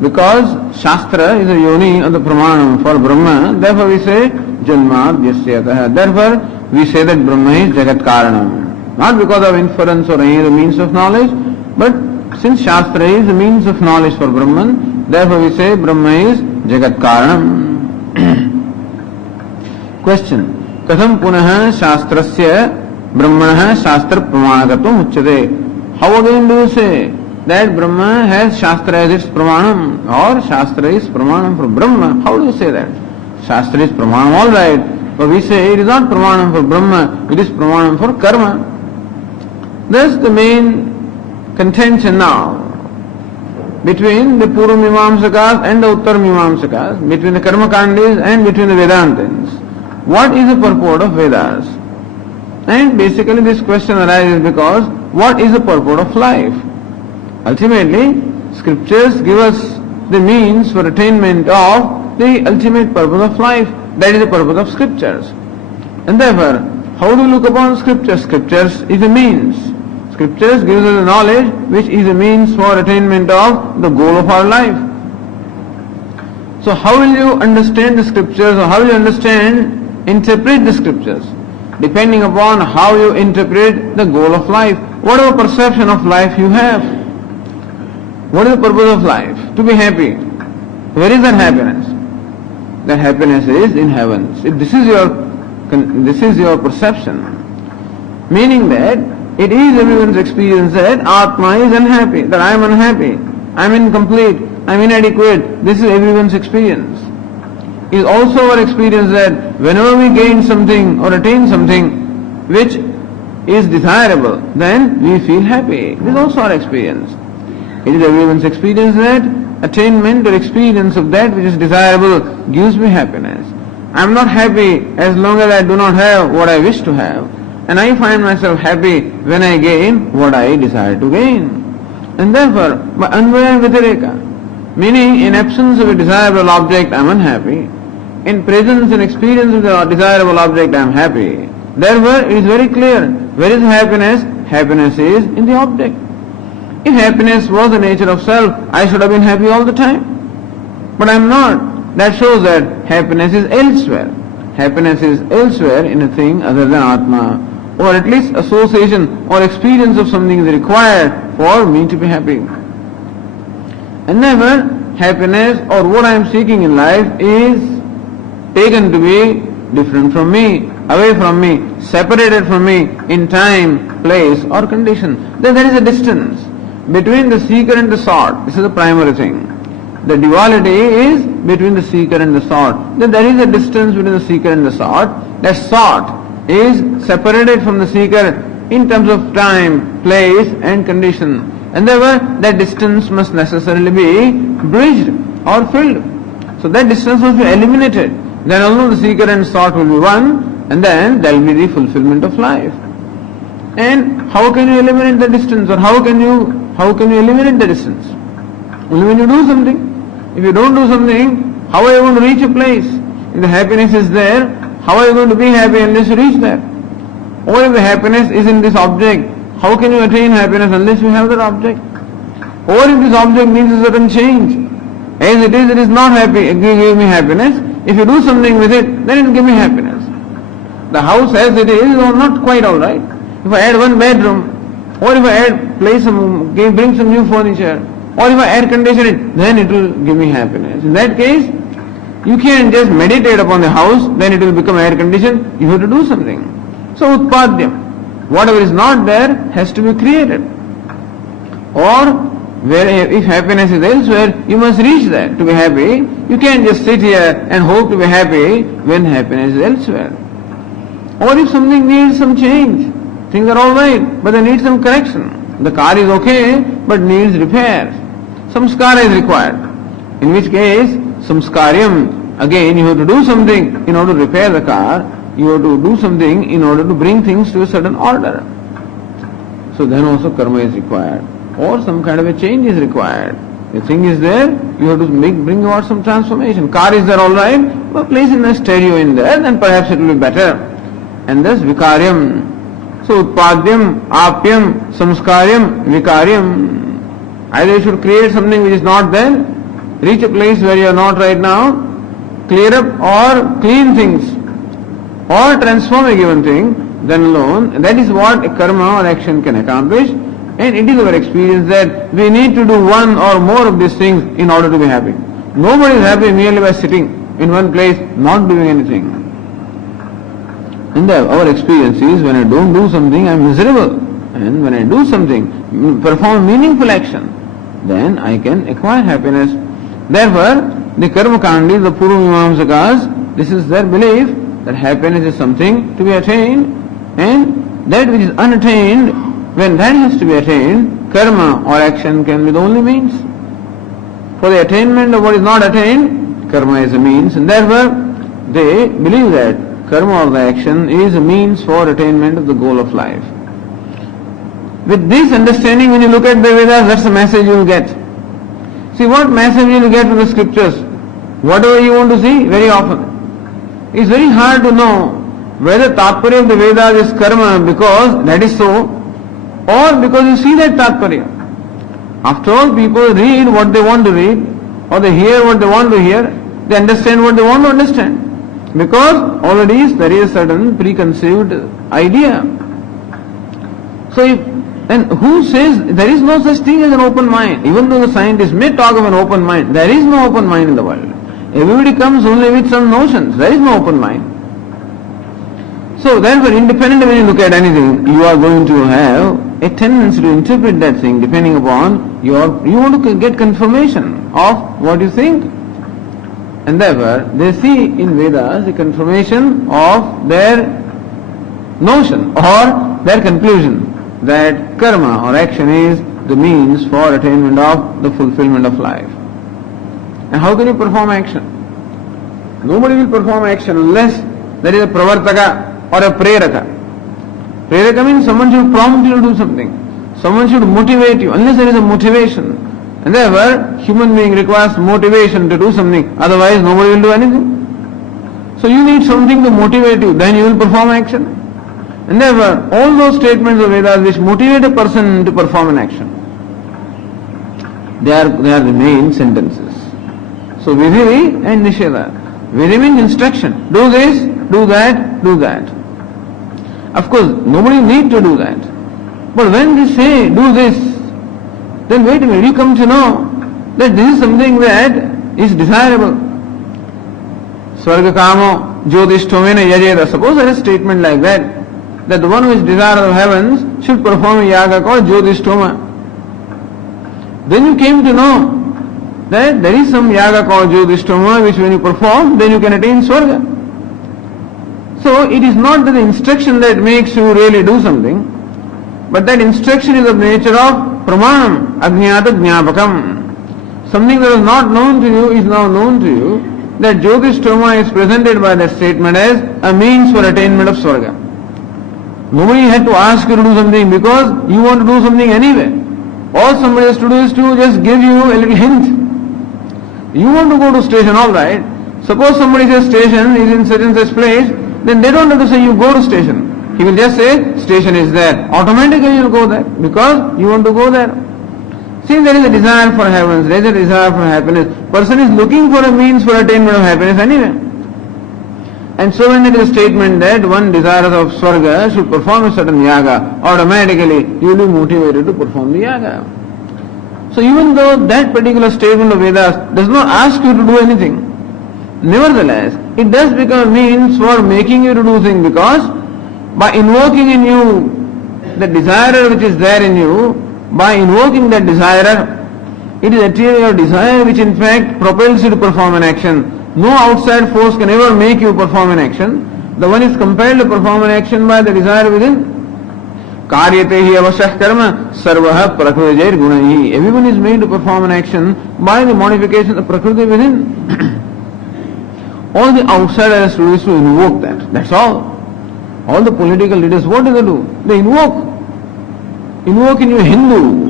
because Shastra is a yoni of the Pramanam for Brahma, therefore we say Janmad Yasyatah. Therefore we say that Brahma is Jagat Karanam. Not because of inference or any other means of knowledge, but since Shastra is the means of knowledge for Brahman, therefore we say Brahma is Jagat Karanam. Question. Katham punaha Shastrasya Brahmanaha Shastra Pramanagatam Uchyate. How again do you say that Brahma has Shastra as its Pramanam or Shastra is Pramanam for Brahma? How do you say that? Shastra is Pramanam, all right, but we say it is not Pramanam for Brahma, it is Pramanam for Karma. Thus the main contention now between the Purva Mimamsakas and the Uttar Mimamsakas, between the Karma Kandis and between the Vedantins. What is the purport of Vedas? And basically this question arises because what is the purport of life? Ultimately, scriptures give us the means for attainment of the ultimate purpose of life. That is the purpose of scriptures. And therefore, how do we look upon scriptures? Scriptures is a means. Scriptures gives us the knowledge which is a means for attainment of the goal of our life. So how will you understand the scriptures, or how will you interpret the scriptures? Depending upon how you interpret the goal of life, whatever perception of life you have. What is the purpose of life? To be happy. Where is that happiness? That happiness is in heavens. This is your perception. Meaning that it is everyone's experience that Atma is unhappy, that I am unhappy, I am incomplete, I am inadequate. This is everyone's experience. It is also our experience that whenever we gain something or attain something which is desirable, then we feel happy. This is also our experience. It is everyone's experience that attainment or experience of that which is desirable gives me happiness. I am not happy as long as I do not have what I wish to have, and I find myself happy when I gain what I desire to gain. And therefore, by Anvaya Vyatireka, meaning in absence of a desirable object I am unhappy, in presence and experience of the desirable object I am happy. Therefore, it is very clear, where is happiness? Happiness is in the object. If happiness was the nature of self, I should have been happy all the time. But I am not. That shows that happiness is elsewhere. Happiness is elsewhere in a thing other than Atma. Or at least association or experience of something is required for me to be happy. And never happiness or what I am seeking in life is taken to be different from me, away from me, separated from me in time, place or condition. Then there is a distance between the seeker and the sought. This is the primary thing. The duality is between the seeker and the sought. Then there is a distance between the seeker and the sought. That sought is separated from the seeker in terms of time, place and condition. And therefore that distance must necessarily be bridged or filled. So that distance must be eliminated. Then alone the seeker and sought will be one, and then there will be the fulfillment of life. And how can you eliminate the distance, or how can you eliminate the distance? Only when you do something. If you don't do something, how are you going to reach a place? If the happiness is there, how are you going to be happy unless you reach there? Or if the happiness is in this object, how can you attain happiness unless you have that object? Or if this object needs a certain change, as it is not happy, it gives me happiness. If you do something with it, then it will give me happiness. The house as it is not quite alright. If I add one bedroom, or if I bring some new furniture, or if I air condition it, then it will give me happiness. In that case, you can't just meditate upon the house, then it will become air conditioned. You have to do something. So utpadyam, whatever is not there has to be created. Or if happiness is elsewhere, you must reach there to be happy. You can't just sit here and hope to be happy when happiness is elsewhere. Or if something needs some change, things are alright, but they need some correction. The car is okay, but needs repair. Samskara is required. In which case, samskaryam, again you have to do something in order to repair the car. You have to do something in order to bring things to a certain order. So then also karma is required. Or some kind of a change is required. The thing is there, you have to bring about some transformation. Car is there alright, but place in a stereo in there, then perhaps it will be better. And thus vikaryam. So utpadyam, apyam, samskaryam, vikaryam. Either you should create something which is not there, reach a place where you are not right now, clear up or clean things, or transform a given thing, then alone, that is what a karma or action can accomplish. And it is our experience that we need to do one or more of these things in order to be happy. Nobody is happy merely by sitting in one place, not doing anything. And our experience is, when I don't do something, I am miserable. And when I do something, perform meaningful action, then I can acquire happiness. Therefore, the Karma Kandi, the Purva Mimamsakas, this is their belief that happiness is something to be attained, and that which is unattained, when that has to be attained, karma or action can be the only means. For the attainment of what is not attained, karma is a means, and therefore they believe that karma or the action is a means for attainment of the goal of life. With this understanding, when you look at the Vedas, that's the message you will get. See, what message you will get from the scriptures? Whatever you want to see, very often. It's very hard to know whether Tatparya of the Vedas is karma because that is so, or because you see that Tatparya. After all, people read what they want to read, or they hear what they want to hear, they understand what they want to understand. Because already there is a certain preconceived idea. So then who says there is no such thing as an open mind? Even though the scientists may talk of an open mind, there is no open mind in the world. Everybody comes only with some notions. There is no open mind. So therefore, independently when you look at anything, you are going to have a tendency to interpret that thing depending upon you want to get confirmation of what you think. And therefore, they see in Vedas a confirmation of their notion or their conclusion that karma or action is the means for attainment of the fulfillment of life. And how can you perform action? Nobody will perform action unless there is a pravartaka or a preraka. Preraka means someone should prompt you to do something. Someone should motivate you, unless there is a motivation. And therefore, human being requires motivation to do something, otherwise nobody will do anything. So you need something to motivate you, then you will perform action. And therefore, all those statements of Vedas which motivate a person to perform an action, they are the main sentences. So Vidhi and Nisheda. Vidhi means instruction. Do this, do that, do that. Of course, nobody need to do that. But when they say, do this, then wait a minute, you come to know that this is something that is desirable. Swarga kamo jyotishtomena yajeda. Suppose there is a statement like that the one who is desirous of heavens should perform a yaga called jyotishtoma. Then you came to know that there is some yaga called jyotishtoma which when you perform, then you can attain swarga. So it is not the instruction that makes you really do something, but that instruction is of the nature of pramanam, ajñāta jñāpakam. Something that was not known to you is now known to you. That jyotishtoma is presented by that statement as a means for attainment of swarga. Nobody had to ask you to do something because you want to do something anyway. All somebody has to do is to just give you a little hint. You want to go to station, all right. Suppose somebody says station is in such and such place, then they don't have to say you go to station. He will just say station is there. Automatically you will go there because you want to go there. See, there is a desire for heavens, there is a desire for happiness. Person is looking for a means for attainment of happiness anyway. And so when it is a statement that one desirous of swarga should perform a certain yaga, automatically you will be motivated to perform the yaga. So even though that particular statement of Vedas does not ask you to do anything, nevertheless, it does become a means for making you to do things because by invoking in you the desire which is there in you, by invoking that desire, it is actually your desire which in fact propels you to perform an action. No outside force can ever make you perform an action. The one is compelled to perform an action by the desire within. Karyate hi avashah karma sarvah prakritir gunahi. Everyone is made to perform an action by the modification of prakriti within. All the outsider has to do is to invoke that. That's all. All the political leaders, what do they do? They invoke. Invoke in your Hindu.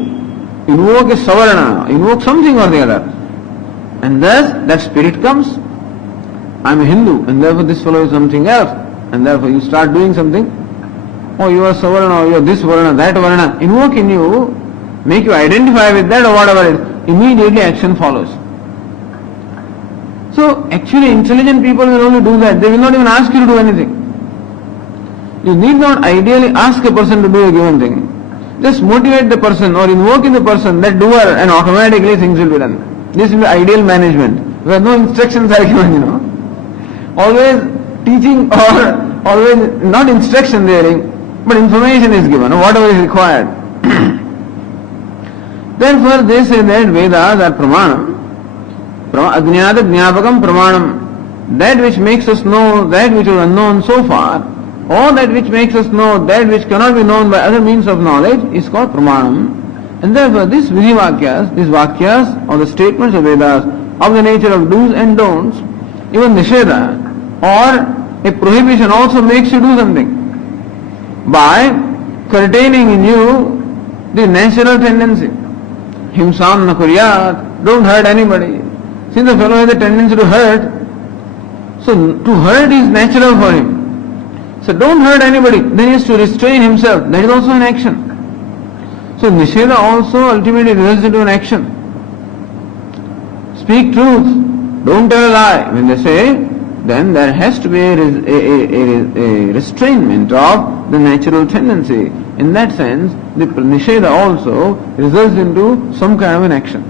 Invoke a Savarna. Invoke something or the other. And thus that spirit comes. I am a Hindu and therefore this fellow is something else. And therefore you start doing something. Oh, you are Savarna, or you are this Varna, that Varna. Invoke in you, make you identify with that or whatever it is. Immediately action follows. So actually intelligent people will only do that. They will not even ask you to do anything. You need not ideally ask a person to do a given thing. Just motivate the person or invoke in the person that doer and automatically things will be done. This will be ideal management where no instructions are given, Always teaching or always not instruction there, but information is given, whatever is required. Therefore they say that Vedas are pramanam. Ajñāta jñāpakam pramanam. That which makes us know that which is unknown so far, or that which makes us know that which cannot be known by other means of knowledge is called pramanam. And therefore these Vidhi these vakyas or the statements of Vedas of the nature of do's and don'ts, even nisheda or a prohibition also makes you do something. By curtailing in you the natural tendency. Himsam na kuryat, don't hurt anybody. Since the fellow has a tendency to hurt, so to hurt is natural for him. So don't hurt anybody, then he has to restrain himself. That is also an action. So nisheda also ultimately results into an action. Speak truth, don't tell a lie. When they say, then there has to be a restrainment of the natural tendency. In that sense, the nisheda also results into some kind of an action.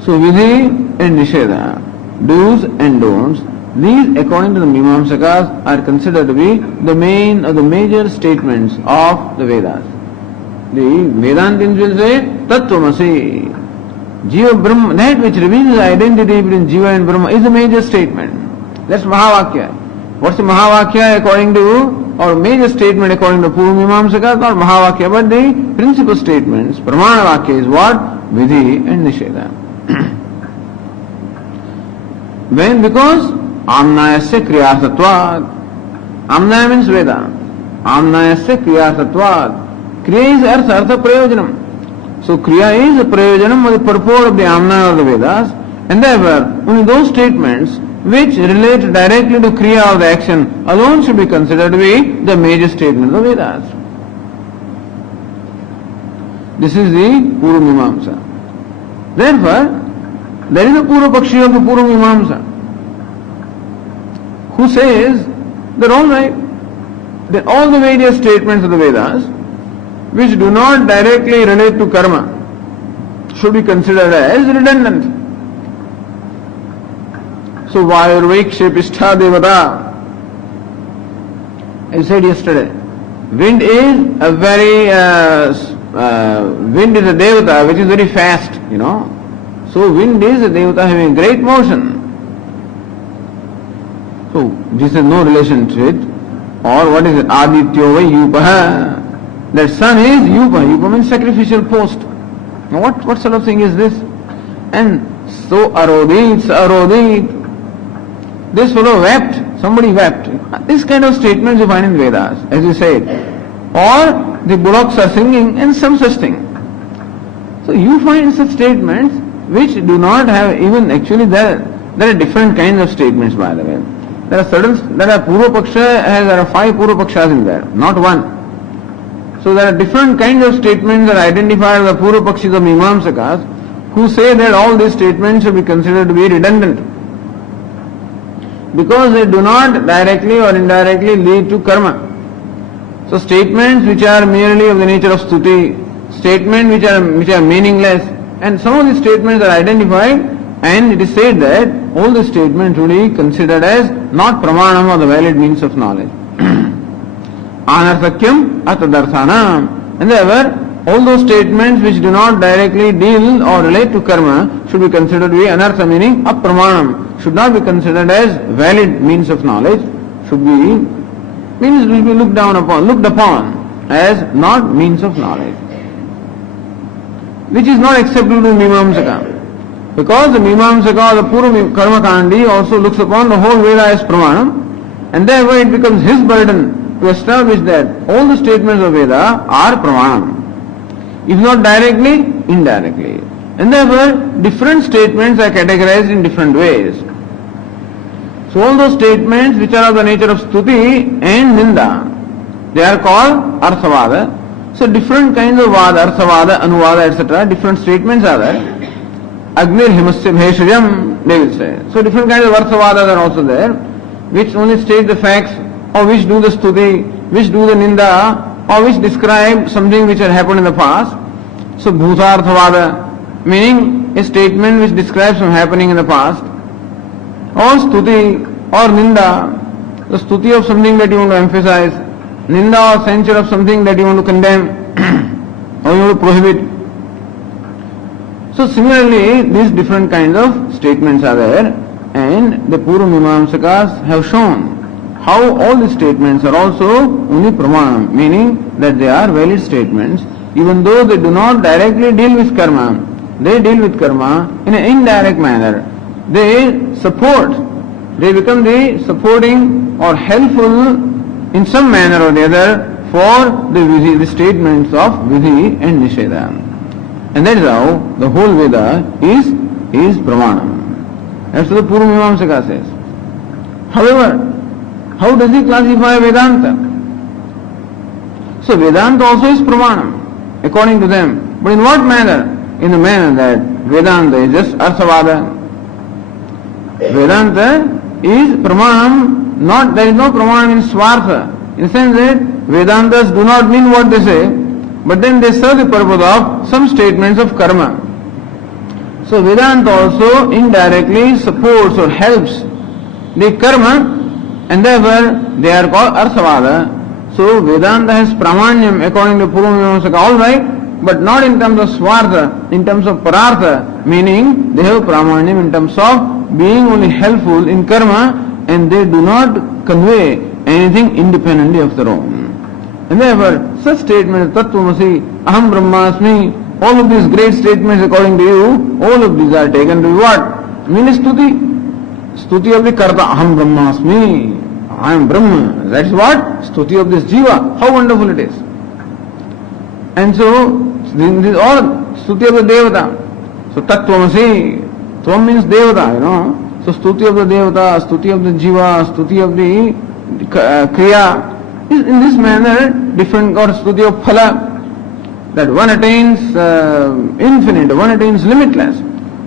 So vidhi and nisheda, do's and don'ts, These, according to the Mimamsakas, are considered to be the main or the major statements of the Vedas. The Vedantins will say, Tattvamasi. Jiva Brahma, that which reveals the identity between Jiva and Brahma is a major statement. That's Mahavakya. What's the Mahavakya according to, or major statement according to Purva Mimamsakas? Not Mahavakya, but the principal statements. Pramana Vakya is what? Vidhi and Nisheda. When? Because Amnayasya Kriyasatvad. Amnaya means Veda. Amnayasya Kriyasatvad. Kriya is Artha Prayojanam. So Kriya is a Prayojanam or the purport of the Amnaya of the Vedas, and therefore only those statements which relate directly to Kriya of the action alone should be considered to be the major statement of the Vedas. This is the Purva Mimamsa. Therefore, there is a Purva Pakshi of the Purva Mimamsa who says that all right, that all the various statements of the Vedas which do not directly relate to karma should be considered as redundant. So, Vayurvikshepistha Devata, I said yesterday, wind is a very, wind is a Devata which is very fast, So, wind is a Devata having great motion. So, this has no relation to it. Or what is it? Adityo vai yupaha. That sun is yupa. Yupa means sacrificial post. Now what sort of thing is this? And so arodit, this fellow wept, somebody wept. This kind of statements you find in Vedas, as you said. Or the bullocks are singing and some such thing. So you find such statements which do not have even, actually there are different kinds of statements, by the way. There are Purva Paksha, there are 5 Purva Pakshas in there, not one. So there are different kinds of statements that identify the Purva Pakshis of Mimamsakas who say that all these statements should be considered to be redundant because they do not directly or indirectly lead to karma. So statements which are merely of the nature of stuti, statements which are meaningless, and some of these statements are identified, and it is said that all the statements will be considered as not pramanam or the valid means of knowledge. Anarthakyam atadarthanam. And therefore, all those statements which do not directly deal or relate to karma should be considered to be anartha, meaning apramanam, should not be considered as valid means of knowledge, will be looked upon as not means of knowledge, which is not acceptable to Mimamsaka. Because the Mimamsaka, the Purva Karma Kandi, also looks upon the whole Veda as pramanam, and therefore it becomes his burden to establish that all the statements of Veda are pramanam, if not directly, indirectly. And therefore, different statements are categorized in different ways. So all those statements which are of the nature of stuti and ninda, they are called arthavada. So different kinds of vada, arthavada, anuvada, etc., different statements are there. Agnir himasya bheshajam, they will say. So different kinds of arthavadas are also there, which only state the facts, or which do the stuti, which do the ninda, or which describe something which had happened in the past. So bhutarthavada, meaning a statement which describes some happening in the past, or stuti, or ninda, the stuti of something that you want to emphasize, ninda or censure of something that you want to condemn, or you want to prohibit. So similarly, these different kinds of statements are there, and the Purva Mimamsakas have shown how all these statements are also only pramanam, meaning that they are valid statements, even though they do not directly deal with karma. They deal with karma in an indirect manner. They support, they become the supporting or helpful in some manner or the other for the statements of Vidhi and Nisheda. And that is how the whole Veda is pramanam. As the Purva Mimamsaka says. However, how does he classify Vedanta? So Vedanta also is pramanam, according to them. But in what manner? In the manner that Vedanta is just arthavada. Vedanta is pramanam, there is no pramanam in swartha. In the sense that Vedantas do not mean what they say, but then they serve the purpose of some statements of karma. So Vedanta also indirectly supports or helps the karma, and therefore they are called Arthavada. So Vedanta has Pramanyam according to Purvamimamsaka, all right, but not in terms of Swartha, in terms of Parartha, meaning they have Pramanyam in terms of being only helpful in karma, and they do not convey anything independently of their own. And therefore, such statements, Tattvamasi, Aham Brahmasmi, all of these great statements according to you, all of these are taken to be what? Mean Stuti. Stuti of the Karta, Aham Brahmasmi, I am Brahma. That's what? Stuti of this Jiva. How wonderful it is. And so, this is all Stuti of the Devata. So, Tattvamasi, Tvam means Devata, you know. So, Stuti of the Devata, Stuti of the Jiva, Stuti of the Kriya, is in this manner different, or Stuti of Phala, that one attains infinite, one attains limitless.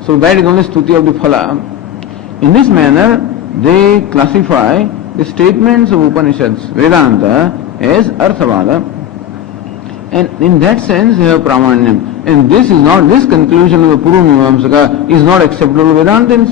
So, that is only Stuti of the Phala. In this manner, they classify the statements of Upanishads, Vedanta, as Arthavada, and in that sense they have Pramanyam. And this conclusion of the Purvamimamsaka is not acceptable to Vedantins,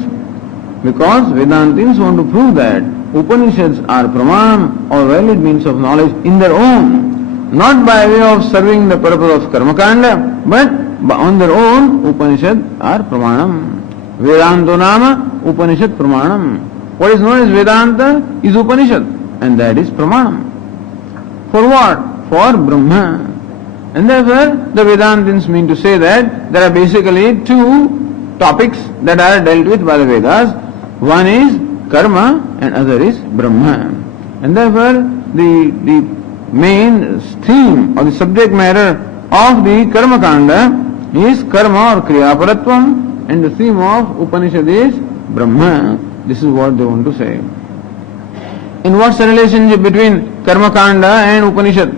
because Vedantins want to prove that Upanishads are Pramanam or valid means of knowledge in their own, not by way of serving the purpose of Karmakanda, but on their own Upanishads are Pramanam. Vedanto Nama Upanishad Pramanam. What is known as Vedanta is Upanishad, and that is Pramanam. For what? For Brahma. And therefore, the Vedantins mean to say that there are basically two topics that are dealt with by the Vedas. One is Karma and other is Brahma. And therefore, the main theme or the subject matter of the Karma Kanda is Karma or Kriyaparatvam, and the theme of Upanishad is Brahma. This is what they want to say. In what's the relationship between Karma Kanda and Upanishad?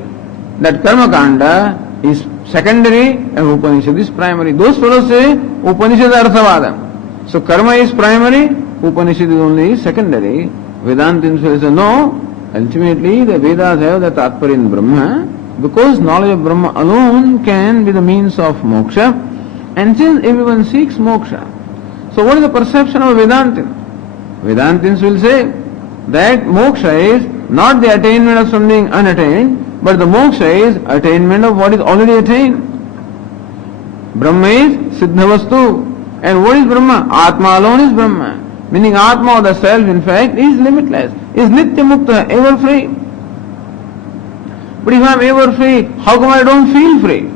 That Karma Kanda is secondary and Upanishad is primary. Those fellows say Upanishad Arthavada. So Karma is primary, Upanishad is only secondary. Vedantins will say no, ultimately the Vedas have the Tatparya in Brahma, because knowledge of Brahma alone can be the means of moksha. And since everyone seeks moksha, so what is the perception of Vedantin? Vedantins will say that moksha is not the attainment of something unattained, but the moksha is attainment of what is already attained. Brahma is Siddhavastu. And what is Brahma? Atma alone is Brahma. Meaning Atma or the self in fact is limitless, is Nitya Mukta, ever free. But if I am ever free, how come I don't feel free?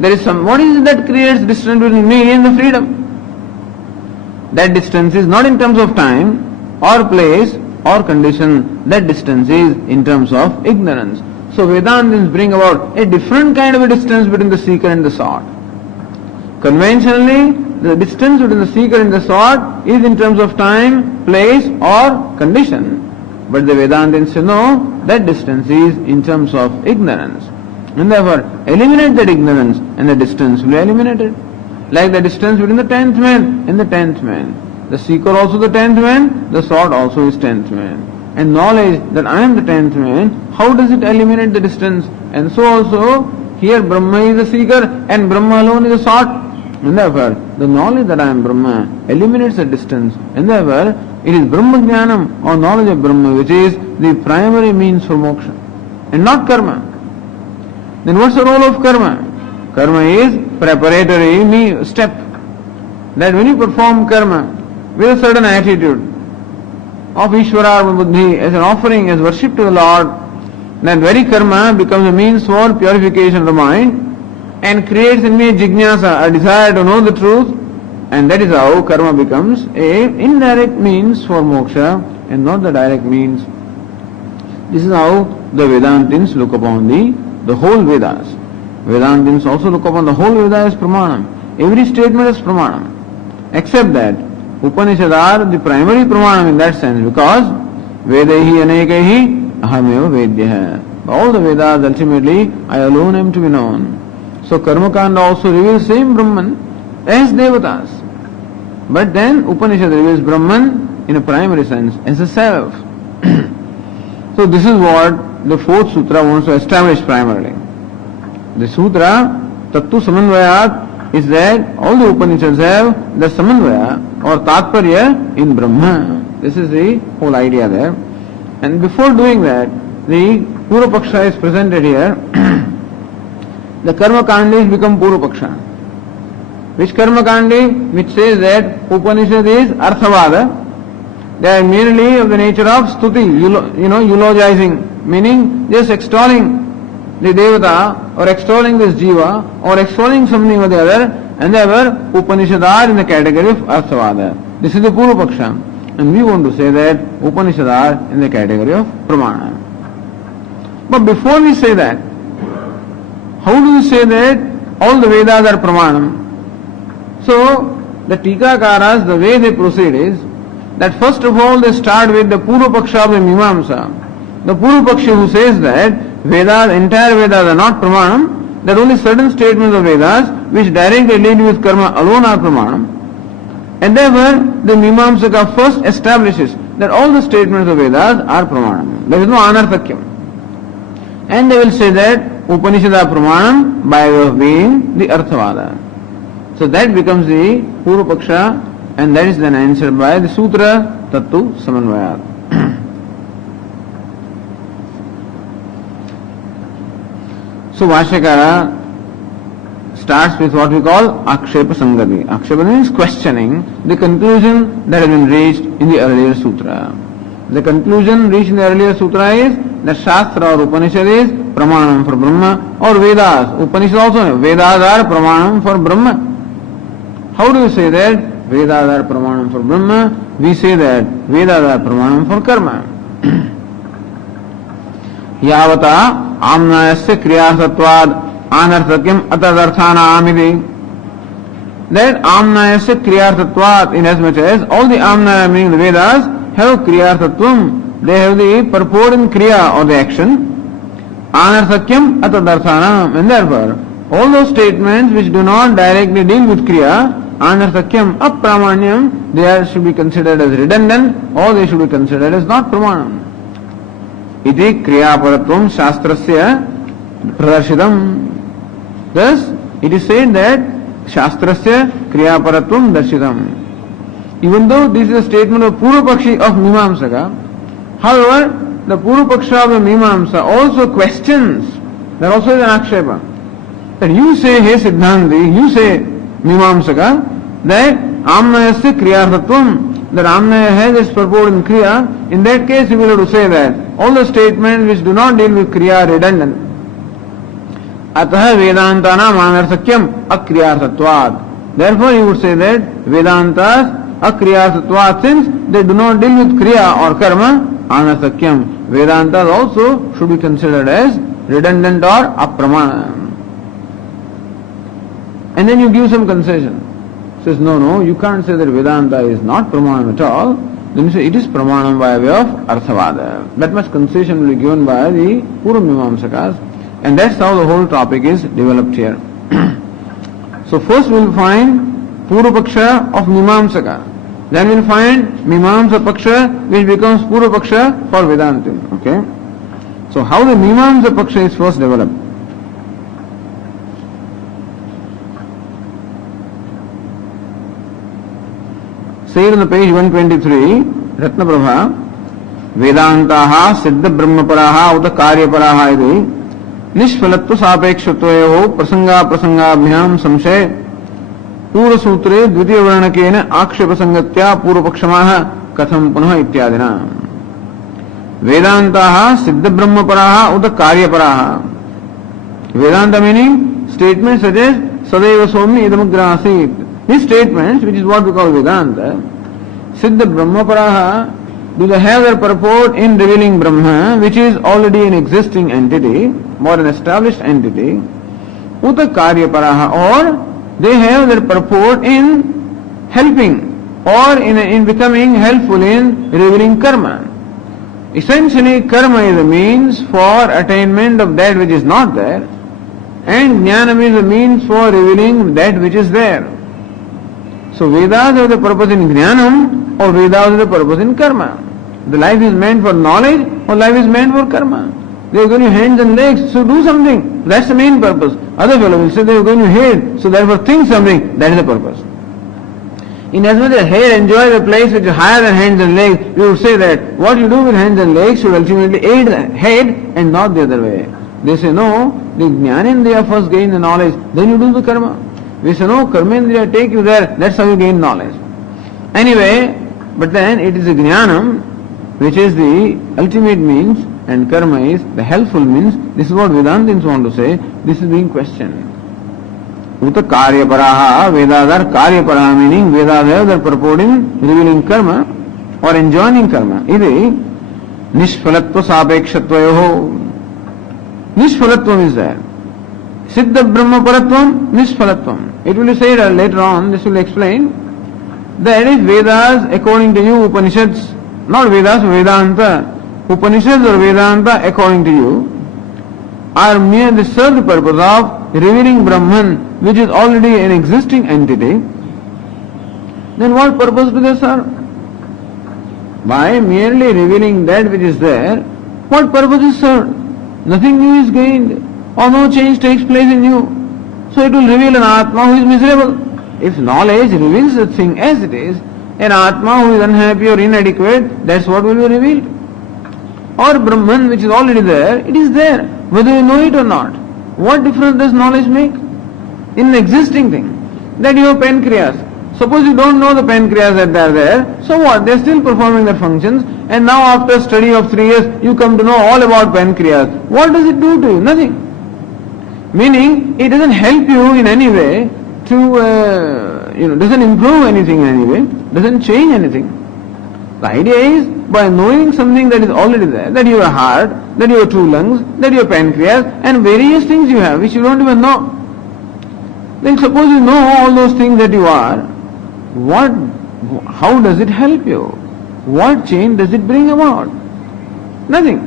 There is what is it that creates distance between me and the freedom? That distance is not in terms of time or place or condition. That distance is in terms of ignorance. So Vedantins bring about a different kind of a distance between the seeker and the sought. Conventionally, the distance between the seeker and the sought is in terms of time, place or condition. But the Vedantins say no, that distance is in terms of ignorance. And therefore, eliminate that ignorance and the distance will be eliminated. Like the distance between the 10th man and the 10th man. The seeker also the 10th man, the sought also is 10th man. And knowledge that I am the 10th man, how does it eliminate the distance? And so also, here Brahma is the seeker and Brahma alone is the sought. And therefore, the knowledge that I am Brahma eliminates the distance. And therefore, it is Brahma Jnanam or knowledge of Brahma which is the primary means for moksha and not karma. Then what's the role of karma? Karma is preparatory step. That when you perform karma with a certain attitude of Ishvara Buddhi as an offering, as worship to the Lord, then very karma becomes a means for purification of the mind and creates in me a jijnasa, a desire to know the truth, and that is how karma becomes a indirect means for moksha and not the direct means. This is how the Vedantins look upon the whole Vedas. Vedantins also look upon the whole Veda as Pramanam. Every statement is Pramanam. Except that Upanishads are the primary Pramanam in that sense, because Vedehi Anekehi Ahameva Vedyaha. All the Vedas ultimately, I alone am to be known. So Karmakanda also reveals same Brahman as Devatas. But then Upanishad reveals Brahman in a primary sense as a self. So this is what the fourth sutra wants to establish primarily. The sutra, Tattva Samanvayat, is that all the Upanishads have the Samanvaya or Tatparya in Brahma. This is the whole idea there. And before doing that, the Purva-paksha is presented here. The Karma-kandis become Purva-paksha. Which Karma-kandi? Which says that Upanishad is Arthavada. They are merely of the nature of stuti, eulogizing, meaning just extolling the Devata or extolling this Jiva or extolling something or the other, and therefore Upanishad are in the category of Arthavada. This is the Purva-paksha. And we want to say that Upanishad are in the category of Pramana. But before we say that, how do we say that all the Vedas are Pramanam? So, the Tikakaras, the way they proceed is that first of all they start with the Purva-paksha of the Mimamsa. The Purva-paksha who says that Vedas, entire Vedas are not Pramanam, that only certain statements of Vedas which directly lead with karma alone are Pramanam. And therefore, the Mimamsaka first establishes that all the statements of Vedas are Pramanam. There is no Anarthakyam. And they will say that Upanishad are Pramanam by way of being the Arthavada. So that becomes the Purva-paksha, and that is then answered by the Sutra Tattu Samanvayat. So Vashyakara starts with what we call Akshepa Sangati. Akshepa means questioning the conclusion that has been reached in the earlier sutra. The conclusion reached in the earlier sutra is that Shastra or Upanishad is Pramanam for Brahma, or Vedas. Upanishad also, Vedas are Pramanam for Brahma. How do you say that Vedas are Pramanam for Brahma? We say that Vedas are Pramanam for Karma. Yavata Amnayasya Kriyasatvad Anarthakyam Atadarthanamidi. That Amnayasya Kriyarthatvat, in as much as all the Amnaya, meaning the Vedas, have Kriyarthatvam, they have the purport in Kriya or the action. Anarthakyam Atadarthanam, and therefore all those statements which do not directly deal with Kriya, Anarthakyam Apramanyam, they should be considered as redundant or they should be considered as not Pramanam. Iti Kriyaparatvam Shastrasya Pradarshidam. Thus, it is said that Shastrasya Kriyaparatvam Darshidam. Even though this is a statement of Purva-pakshi of Mimamsaka, however, the Purva-paksha of the Mimamsa also questions, there also is an Akshepa, that you say, hey Siddhanti, you say Mimamsaka, that Amnayasya Kriyarthatvam, that Amnaya has its purport in Kriya. In that case, you will have to say that all the statements which do not deal with Kriya are redundant. Ataha Vedantanam Anarthakyam Akriyarthatvat. Therefore, you would say that Vedantas Akriyarthatvat, since they do not deal with Kriya or Karma, Anarthakyam. Vedantas also should be considered as redundant or Apramana. And then you give some concession. Says, no, you can't say that Vedanta is not Pramanam at all. Then you say it is Pramanam by way of Arthavada. That much concession will be given by the Purva Mimamsakas, and that's how the whole topic is developed here. So first we will find Purva-paksha of Mimamsaka. Then we will find Mimamsa-paksha which becomes Purva-paksha for Vedantin. Okay? So how the Mimamsa-paksha is first developed? Say on the page 123, Ratnaprabha, Vedantaha Siddha Brahmaparaha Uta Karyaparaha iti Nishphalatva Sapekshatoyo Prasanga Prasangabhyam Samshay Pura Sutre Dvitiya Varnakena Akshepa Sangatya Pura Pakshamaha Katham Punha Ityadina. Vedantaha Siddha Brahmaparaha Uta Karyaparaha. Vedanta meaning statements such as Sadaiva Somi Idamagrasit. These statements, which is what we call Vedanta, Siddha Brahmaparaha, do they have their purport in revealing Brahma, which is already an existing entity, or an established entity, Uta Karyaparaha, or they have their purport in helping, or in becoming helpful in revealing karma. Essentially, karma is a means for attainment of that which is not there, and jnanam is a means for revealing that which is there. So Vedas have the purpose in Jnanam, or Vedas have the purpose in Karma. The life is meant for knowledge, or life is meant for Karma. They are going to hands and legs, so do something. That's the main purpose. Other fellow will say they are going to head, so therefore think something. That is the purpose. In as much as hair enjoys a place which is higher than hands and legs, you would say that what you do with hands and legs should ultimately aid the head and not the other way. They say no, the jnanendriya first gain the knowledge, then you do the karma. We say no, karmendriya take you there, that's how you gain knowledge. Anyway, but then it is a jnanam which is the ultimate means and karma is the helpful means. This is what Vedantins want to say. This is being questioned. Uta karya paraha, Vedadar karya paraha, meaning Vedadar are purporting revealing karma or enjoining karma. Ide nishphalatva sapekshatvayoho. Nishphalatvam is there. Siddha Brahma paratvam, nishphalatvam. It will be said later on, this will explain that if Vedas according to you, Upanishads, not Vedas, Vedanta, Upanishads or Vedanta according to you, are mere the served purpose of revealing Brahman, which is already an existing entity, then what purpose do they serve? By merely revealing that which is there, what purpose is served? Nothing new is gained, or no change takes place in you. So it will reveal an Atma who is miserable. If knowledge reveals the thing as it is, an Atma who is unhappy or inadequate, that's what will be revealed. Or Brahman which is already there, it is there, whether you know it or not. What difference does knowledge make? In an existing thing, that you have pancreas. Suppose you don't know the pancreas that they are there, so what? They are still performing their functions, and now after a study of 3 years, you come to know all about pancreas. What does it do to you? Nothing. Meaning, it doesn't help you in any way to, doesn't improve anything in any way, doesn't change anything. The idea is, by knowing something that is already there, that you have heart, that you have 2 lungs, that you have pancreas, and various things you have, which you don't even know. Then suppose you know all those things that you are, how does it help you? What change does it bring about? Nothing.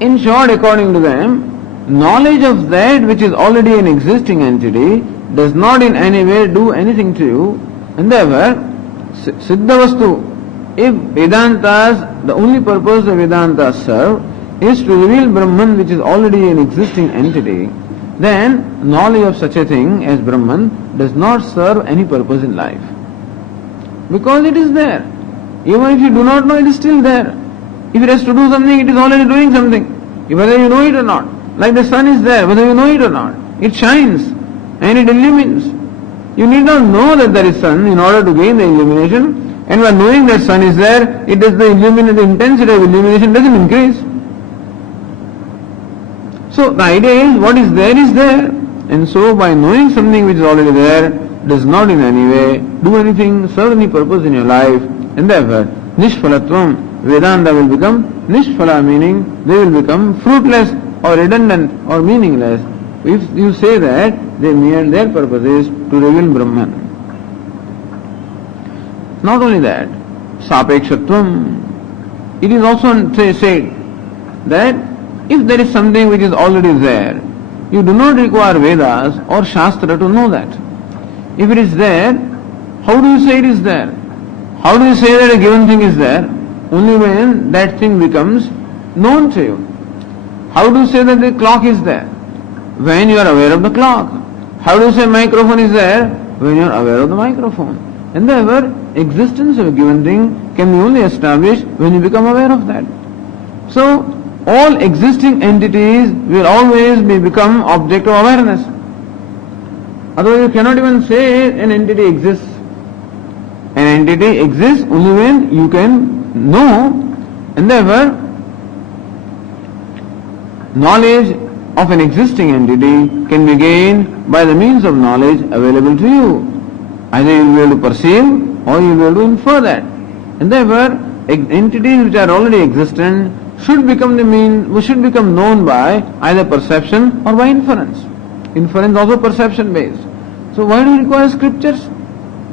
In short, according to them, knowledge of that which is already an existing entity does not in any way do anything to you, and therefore, Siddhavastu, if Vedantas, the only purpose the Vedantas serve is to reveal Brahman which is already an existing entity, then knowledge of such a thing as Brahman does not serve any purpose in life. Because it is there. Even if you do not know, it is still there. If it has to do something, it is already doing something, whether you know it or not. Like the sun is there, whether you know it or not. It shines and it illumines. You need not know that there is sun in order to gain the illumination. And by knowing that sun is there, it does the intensity of illumination doesn't increase. So the idea is, what is there. And so by knowing something which is already there, does not in any way do anything, serve any purpose in your life. And therefore, nishphalatvam, Vedanta will become nishphala, meaning they will become fruitless or redundant or meaningless. If you say that, their purpose is to reveal Brahman. Not only that, sapekshatvam, it is also said that if there is something which is already there, you do not require Vedas or Shastra to know that. If it is there, how do you say it is there? How do you say that a given thing is there? Only when that thing becomes known to you. How do you say that the clock is there? When you are aware of the clock. How do you say microphone is there? When you are aware of the microphone. And therefore, existence of a given thing can be only established when you become aware of that. So, all existing entities will always become object of awareness. Otherwise, you cannot even say an entity exists. An entity exists only when you can know, and therefore, knowledge of an existing entity can be gained by the means of knowledge available to you. Either you will be able to perceive or you will be able to infer that. And therefore, entities which are already existent should become known by either perception or by inference. Inference also perception based. So why do you require scriptures?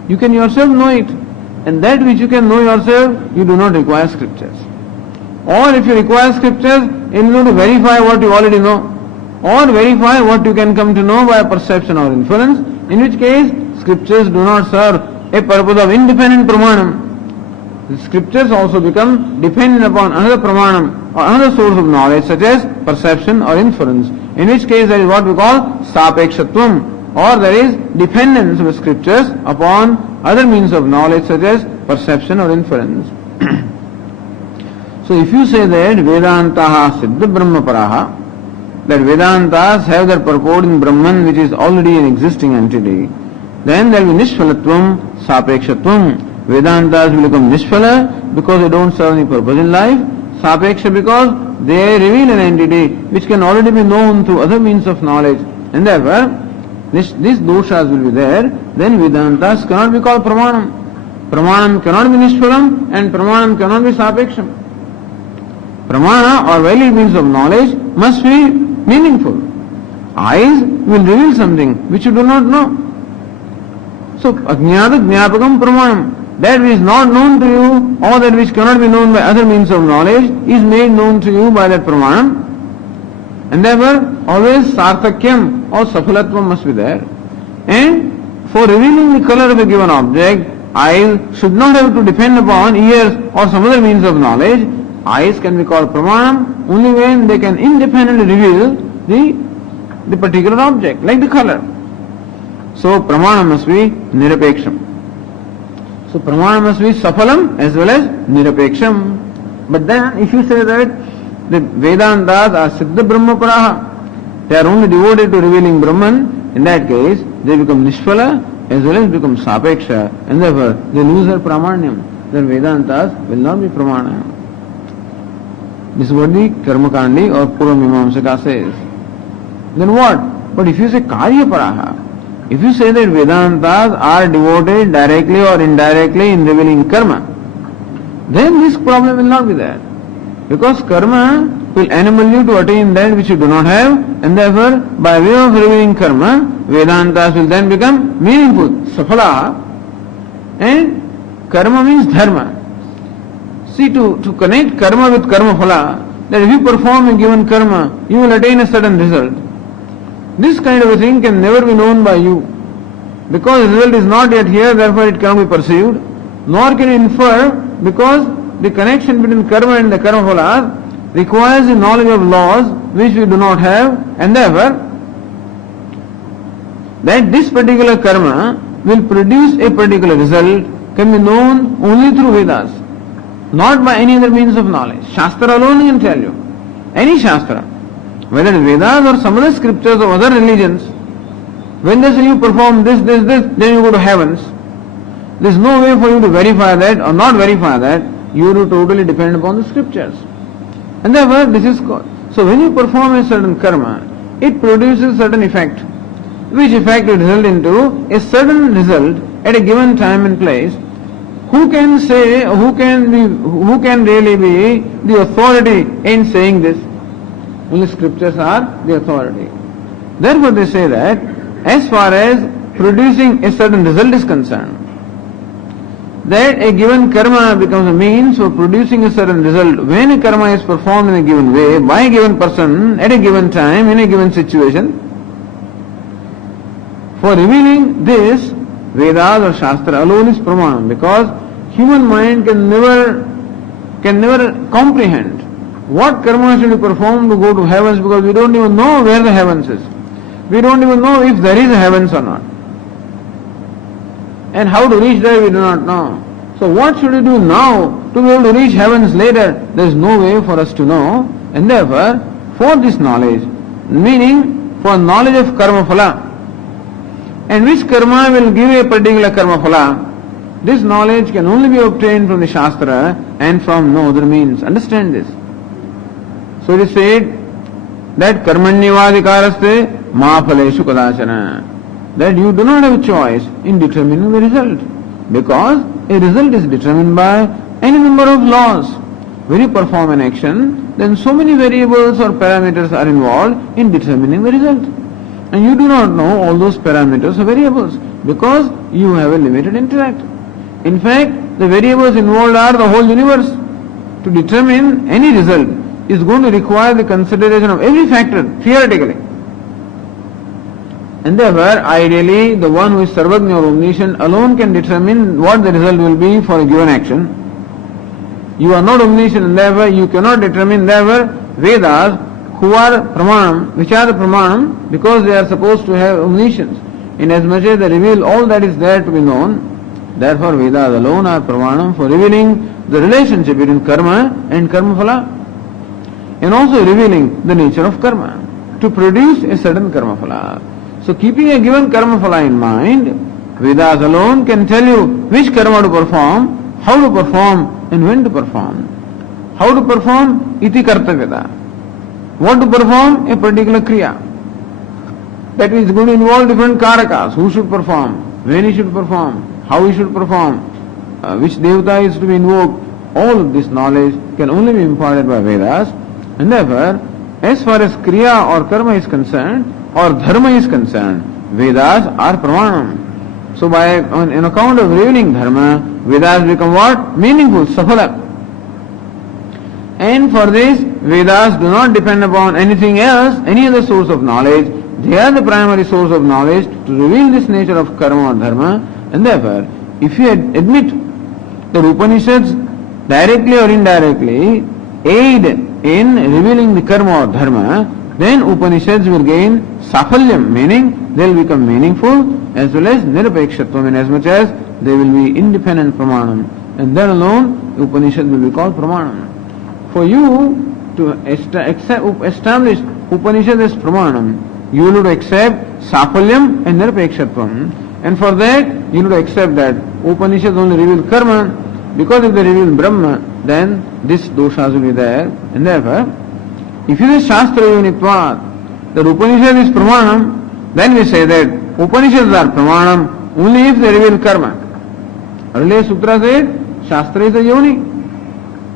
You can yourself know it. And that which you can know yourself, you do not require scriptures. Or if you require scriptures, in order to verify what you already know, or verify what you can come to know by perception or inference, in which case scriptures do not serve a purpose of independent pramanam. The scriptures also become dependent upon another pramanam or another source of knowledge such as perception or inference, in which case there is what we call sapekshatvam, or there is dependence of the scriptures upon other means of knowledge such as perception or inference. So if you say that Vedantaha Siddha Brahma Paraha, that Vedantas have their purport in Brahman which is already an existing entity, then there will be Nishphalatvam, Sapekshatvam. Vedantas will become Nishphala because they don't serve any purpose in life, Sapeksha because they reveal an entity which can already be known through other means of knowledge, and therefore these doshas will be there, then Vedantas cannot be called Pramanam. Pramanam cannot be Nishphalam and Pramanam cannot be Sapeksham. Pramana or valid means of knowledge must be meaningful. Eyes will reveal something which you do not know. So, Ajnata Jnapakam Pramanam. That which is not known to you or that which cannot be known by other means of knowledge is made known to you by that Pramanam. And therefore, always Sarthakyam or Safalatvam must be there. And for revealing the color of a given object, eyes should not have to depend upon ears or some other means of knowledge. Eyes can be called Pramanam only when they can independently reveal the particular object, like the color. So Pramanam must be Nirapeksham. So Pramanam must be Safalam as well as Nirapeksham. But then if you say that the Vedantas are Siddha Brahma Paraha, they are only devoted to revealing Brahman, in that case they become Nishphala as well as become Sapeksha, and therefore they lose their Pramanyam. Then Vedantas will not be Pramana. This is what the Karmakandi or Purva Mimamsaka says. Then what? But if you say Karya Paraha, if you say that Vedantas are devoted directly or indirectly in revealing karma, then this problem will not be there. Because karma will enable you to attain that which you do not have, and therefore by way of revealing karma, Vedantas will then become meaningful, Safala, and karma means dharma. See, to connect karma with karma phala, that if you perform a given karma, you will attain a certain result. This kind of a thing can never be known by you. Because the result is not yet here, therefore it cannot be perceived. Nor can you infer, because the connection between karma and the karma phala requires the knowledge of laws which we do not have, and therefore that this particular karma will produce a particular result can be known only through Vedas, not by any other means of knowledge. Shastra alone can tell you. Any Shastra, whether it is Vedas or some other scriptures of other religions, when they say you perform this, then you go to heavens. There is no way for you to verify that or not verify that. You have to totally depend upon the scriptures. And therefore this is called. So when you perform a certain karma, it produces a certain effect, which effect will result into a certain result at a given time and place. Who can say, who can really be the authority in saying this? Only scriptures are the authority. Therefore they say that as far as producing a certain result is concerned, that a given karma becomes a means for producing a certain result when a karma is performed in a given way by a given person at a given time in a given situation. For revealing this, Vedas or Shastra alone is Pramanam, because human mind can never comprehend what karma should be performed to go to heavens, because we don't even know where the heavens is. We don't even know if there is a heavens or not. And how to reach there we do not know. So what should we do now to be able to reach heavens later? There is no way for us to know. And therefore, for this knowledge, meaning for knowledge of karma phala, and which karma will give a particular karma phala, this knowledge can only be obtained from the Shastra and from no other means. Understand this. So it is said that karmanyavadikaraste ma phaleshu kadachana, that you do not have a choice in determining the result, because a result is determined by any number of laws. When you perform an action, then so many variables or parameters are involved in determining the result. And you do not know all those parameters or variables because you have a limited intellect. In fact, the variables involved are the whole universe. To determine any result is going to require the consideration of every factor, theoretically. And therefore, ideally, the one who is Sarvagnya or omniscient alone can determine what the result will be for a given action. You are not omniscient and therefore you cannot determine. Therefore, Vedas, who are Pramanam, which are the Pramanam, because they are supposed to have omniscience, inasmuch as they reveal all that is there to be known, Therefore, Vedas alone are pramanam for revealing the relationship between karma and karma phala, and also revealing the nature of karma to produce a certain karma phala. So, keeping a given karma phala in mind, Vedas alone can tell you which karma to perform, how to perform, and when to perform. How to perform? Iti kartavyata. What to perform? A particular kriya. That is going to involve different karakas. Who should perform? When he should perform? How he should perform? Which devata is to be invoked? All of this knowledge can only be imparted by Vedas. And therefore, as far as kriya or karma is concerned, or dharma is concerned, Vedas are pramanam. So by on account of revealing dharma, Vedas become what? Meaningful, safala. And for this, Vedas do not depend upon anything else, any other source of knowledge. They are the primary source of knowledge to reveal this nature of karma or dharma. And therefore, if you admit that Upanishads directly or indirectly aid in revealing the karma or dharma, then Upanishads will gain safalyam, meaning they will become meaningful, as well as nirapekshatuam, in as much as they will be independent pramanam. And then alone, Upanishads will be called pramanam. For you to establish Upanishad as pramanam, you will have to accept safalyam and nirapekshatuam. And for that, you will have to accept that Upanishads only reveal karma, because if they reveal Brahma, then this doshas will be there. And therefore, if you say Shastra Yunitvat, that Upanishad is pramanam, then we say that Upanishads are pramanam only if they reveal karma. Earlier Sutra said Shastra is a yoni.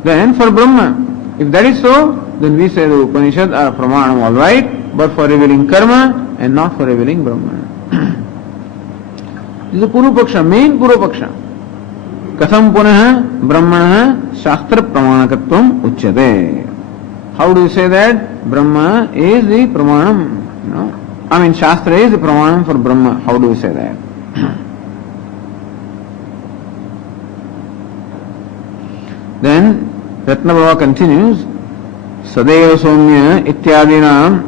Then for Brahma, if that is so, then we say the Upanishads are pramanam, all right, but for revealing karma and not for revealing Brahman. This is the Purupaksha, main Purupaksha. Katham punah brahmanah shastra pramanakatvam uchyate. How do you say that? Brahma is the pramanam. Shastra is the pramanam for Brahma. How do you say that? Then Ratnabhava continues, Sadeva Somya ityadinam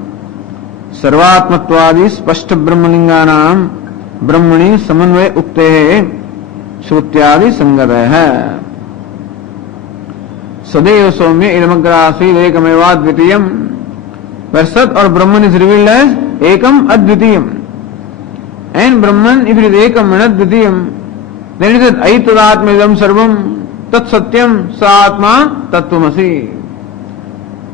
sarvatmatvadi spashta brahmalinganam brahmani samanvay uktehe shrutyadi sangatah. Sadeva Somya idamagrasi ekamevad dvitiyam, where Sat or Brahman is revealed as Ekam Advitiyam. And Brahman, if it is Ekam and Advitiyam, then it is Aitadatmidam Sarvam Tat Satyam Saatma Tattvamasi.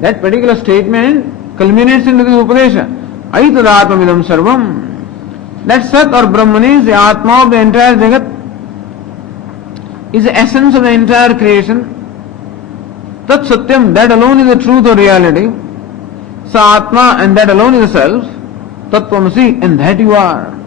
That particular statement culminates into this Upadesha. Aitadatmidam Sarvam. That Sat or Brahman is the Atma of the entire Jagat, is the essence of the entire creation. Tat Satyam, that alone is the truth or reality. Sa Atma, and that alone is the self. Tattvamasi, and that you are.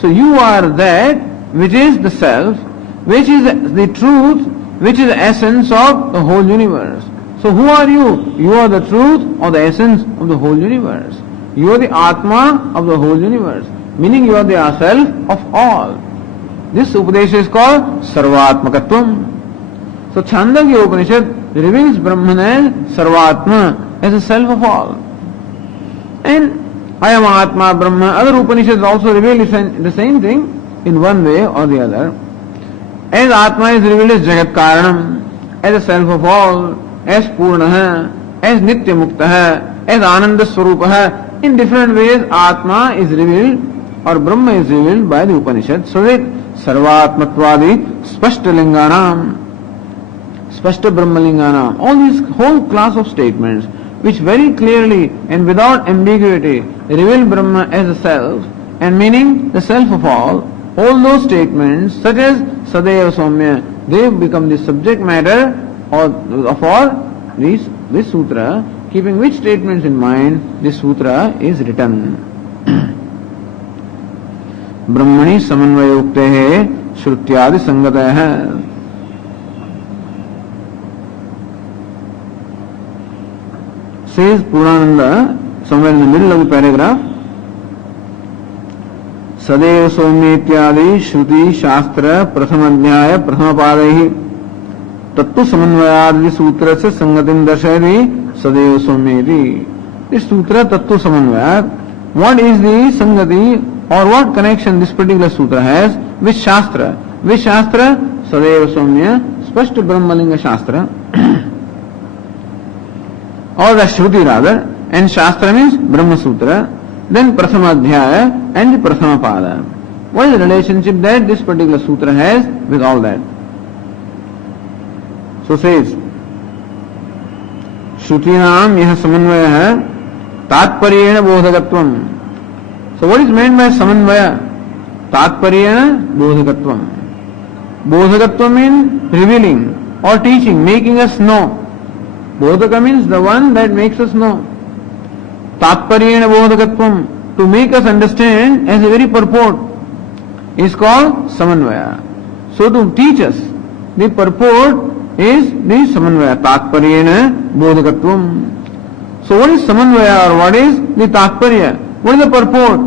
So you are that which is the self, which is the truth, which is the essence of the whole universe. So who are you? You are the truth or the essence of the whole universe. You are the Atma of the whole universe, meaning you are the self of all. This Upadesha is called Sarvatmakatvam. So Chandogya Upanishad reveals Brahman as Sarvatma, as the self of all. And I am Atma Brahma. Other Upanishads also reveal the same thing in one way or the other. As Atma is revealed as Jagat Karanam, as the self of all, as Purnaha, as Nitya Muktaha, as Ananda Swarupaha, in different ways Atma is revealed or Brahma is revealed by the Upanishad. So that Sarvatmatvadi Spashta Linganam, Spashta Brahmalinganam, all these whole class of statements which very clearly and without ambiguity reveal Brahma as the self and meaning the self of all those statements such as Sadeva Somya, they become the subject matter of all this sutra, keeping which statements in mind this sutra is written. Brahmani samanvayuktehe shrutyadi sangatah. Says Purananda, somewhere in the middle of the paragraph, Sadeva Somyetyadi Shruti Shastra Prathamadhyaya Prathamapadahi Tattva Samanvayadi Sutra se Sangatim Darshayati Sadeva Somyeti. This sutra Tattva Samanvayat, what is the Sangati or what connection this particular sutra has with Shastra? Which Shastra? Sadeva Somya, Spashta Brahmalinga Shastra. Or the Shruti rather. And Shastra means Brahma Sutra. Then Prathama Adhyaya and the Prathama Pada. What is the relationship that this particular sutra has with all that? So says, Shrutinam yaha samanvaya tatparyena bodhakatvam. So what is meant by samanvaya? Tatparyena bodhakatvam. Bodhakatvam means revealing or teaching, making us know. Bodhaka means the one that makes us know. Tatparyena bodhakatvam, to make us understand as a very purport, is called samanvaya. So to teach us the purport is the samanvaya, tatparyena bodhakatvam. So what is samanvaya or what is the tatparya? What is the purport?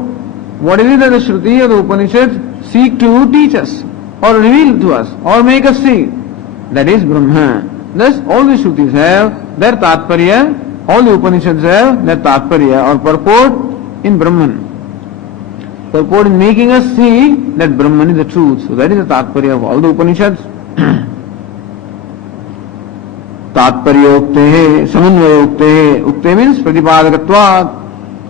What is it that the Shruti or the Upanishads seek to teach us or reveal to us or make us see? That is Brahma. Thus all the Shrutis have their tatparya, all the Upanishads have their tatparya or purport in Brahman. Purport in making us see that Brahman is the truth. So that is the tatparya of all the Upanishads. Tatparyokte, samanvayokte. Ukte means pratipadakatvat.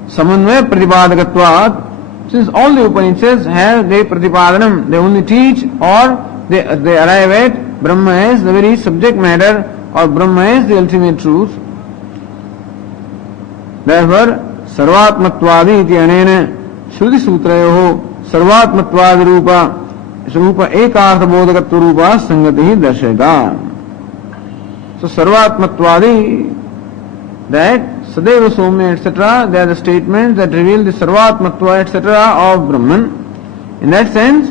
Samanvaya pratipadakatvat. Since all the Upanishads have their pratipadanam, they only teach or they arrive at Brahma as the very subject matter or Brahma as the ultimate truth. Therefore, sarvatmatvadi iti anena Shruti Sutrayoho sarvatmatvadi rupa ekartha bodhakatva rupa sangati darshayata. So sarvatmatvadi, that Sadeva Somya etc., they are the statements that reveal the sarvatmatva etc. of Brahman. In that sense,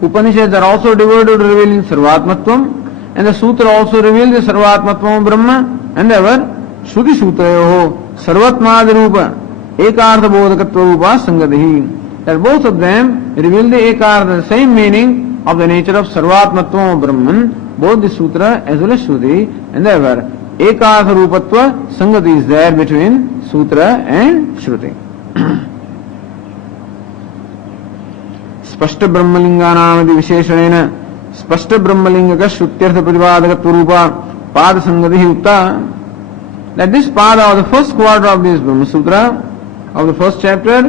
Upanishads are also devoted to revealing sarvatmatvam, and the Sutra also reveals the sarvatmatvam of Brahma, and therefore Shruti Sutrayoho sarvatmadi rupa ekartha bodhakatva rupa sangati. That both of them reveal the ekartha, the same meaning of the nature of sarvatmatvam of Brahman, both the Sutra as well as Shruti, and therefore ekartha rupatva sangati is there between Sutra and Shruti. Spashta Brahmalinganam iti visheshanena Spashta Brahmalingaka Shrutyartha Pratipādakatva Rupa Pada Sangati Yukta. That this pada of the first quarter of this Brahma Sutra, of the first chapter,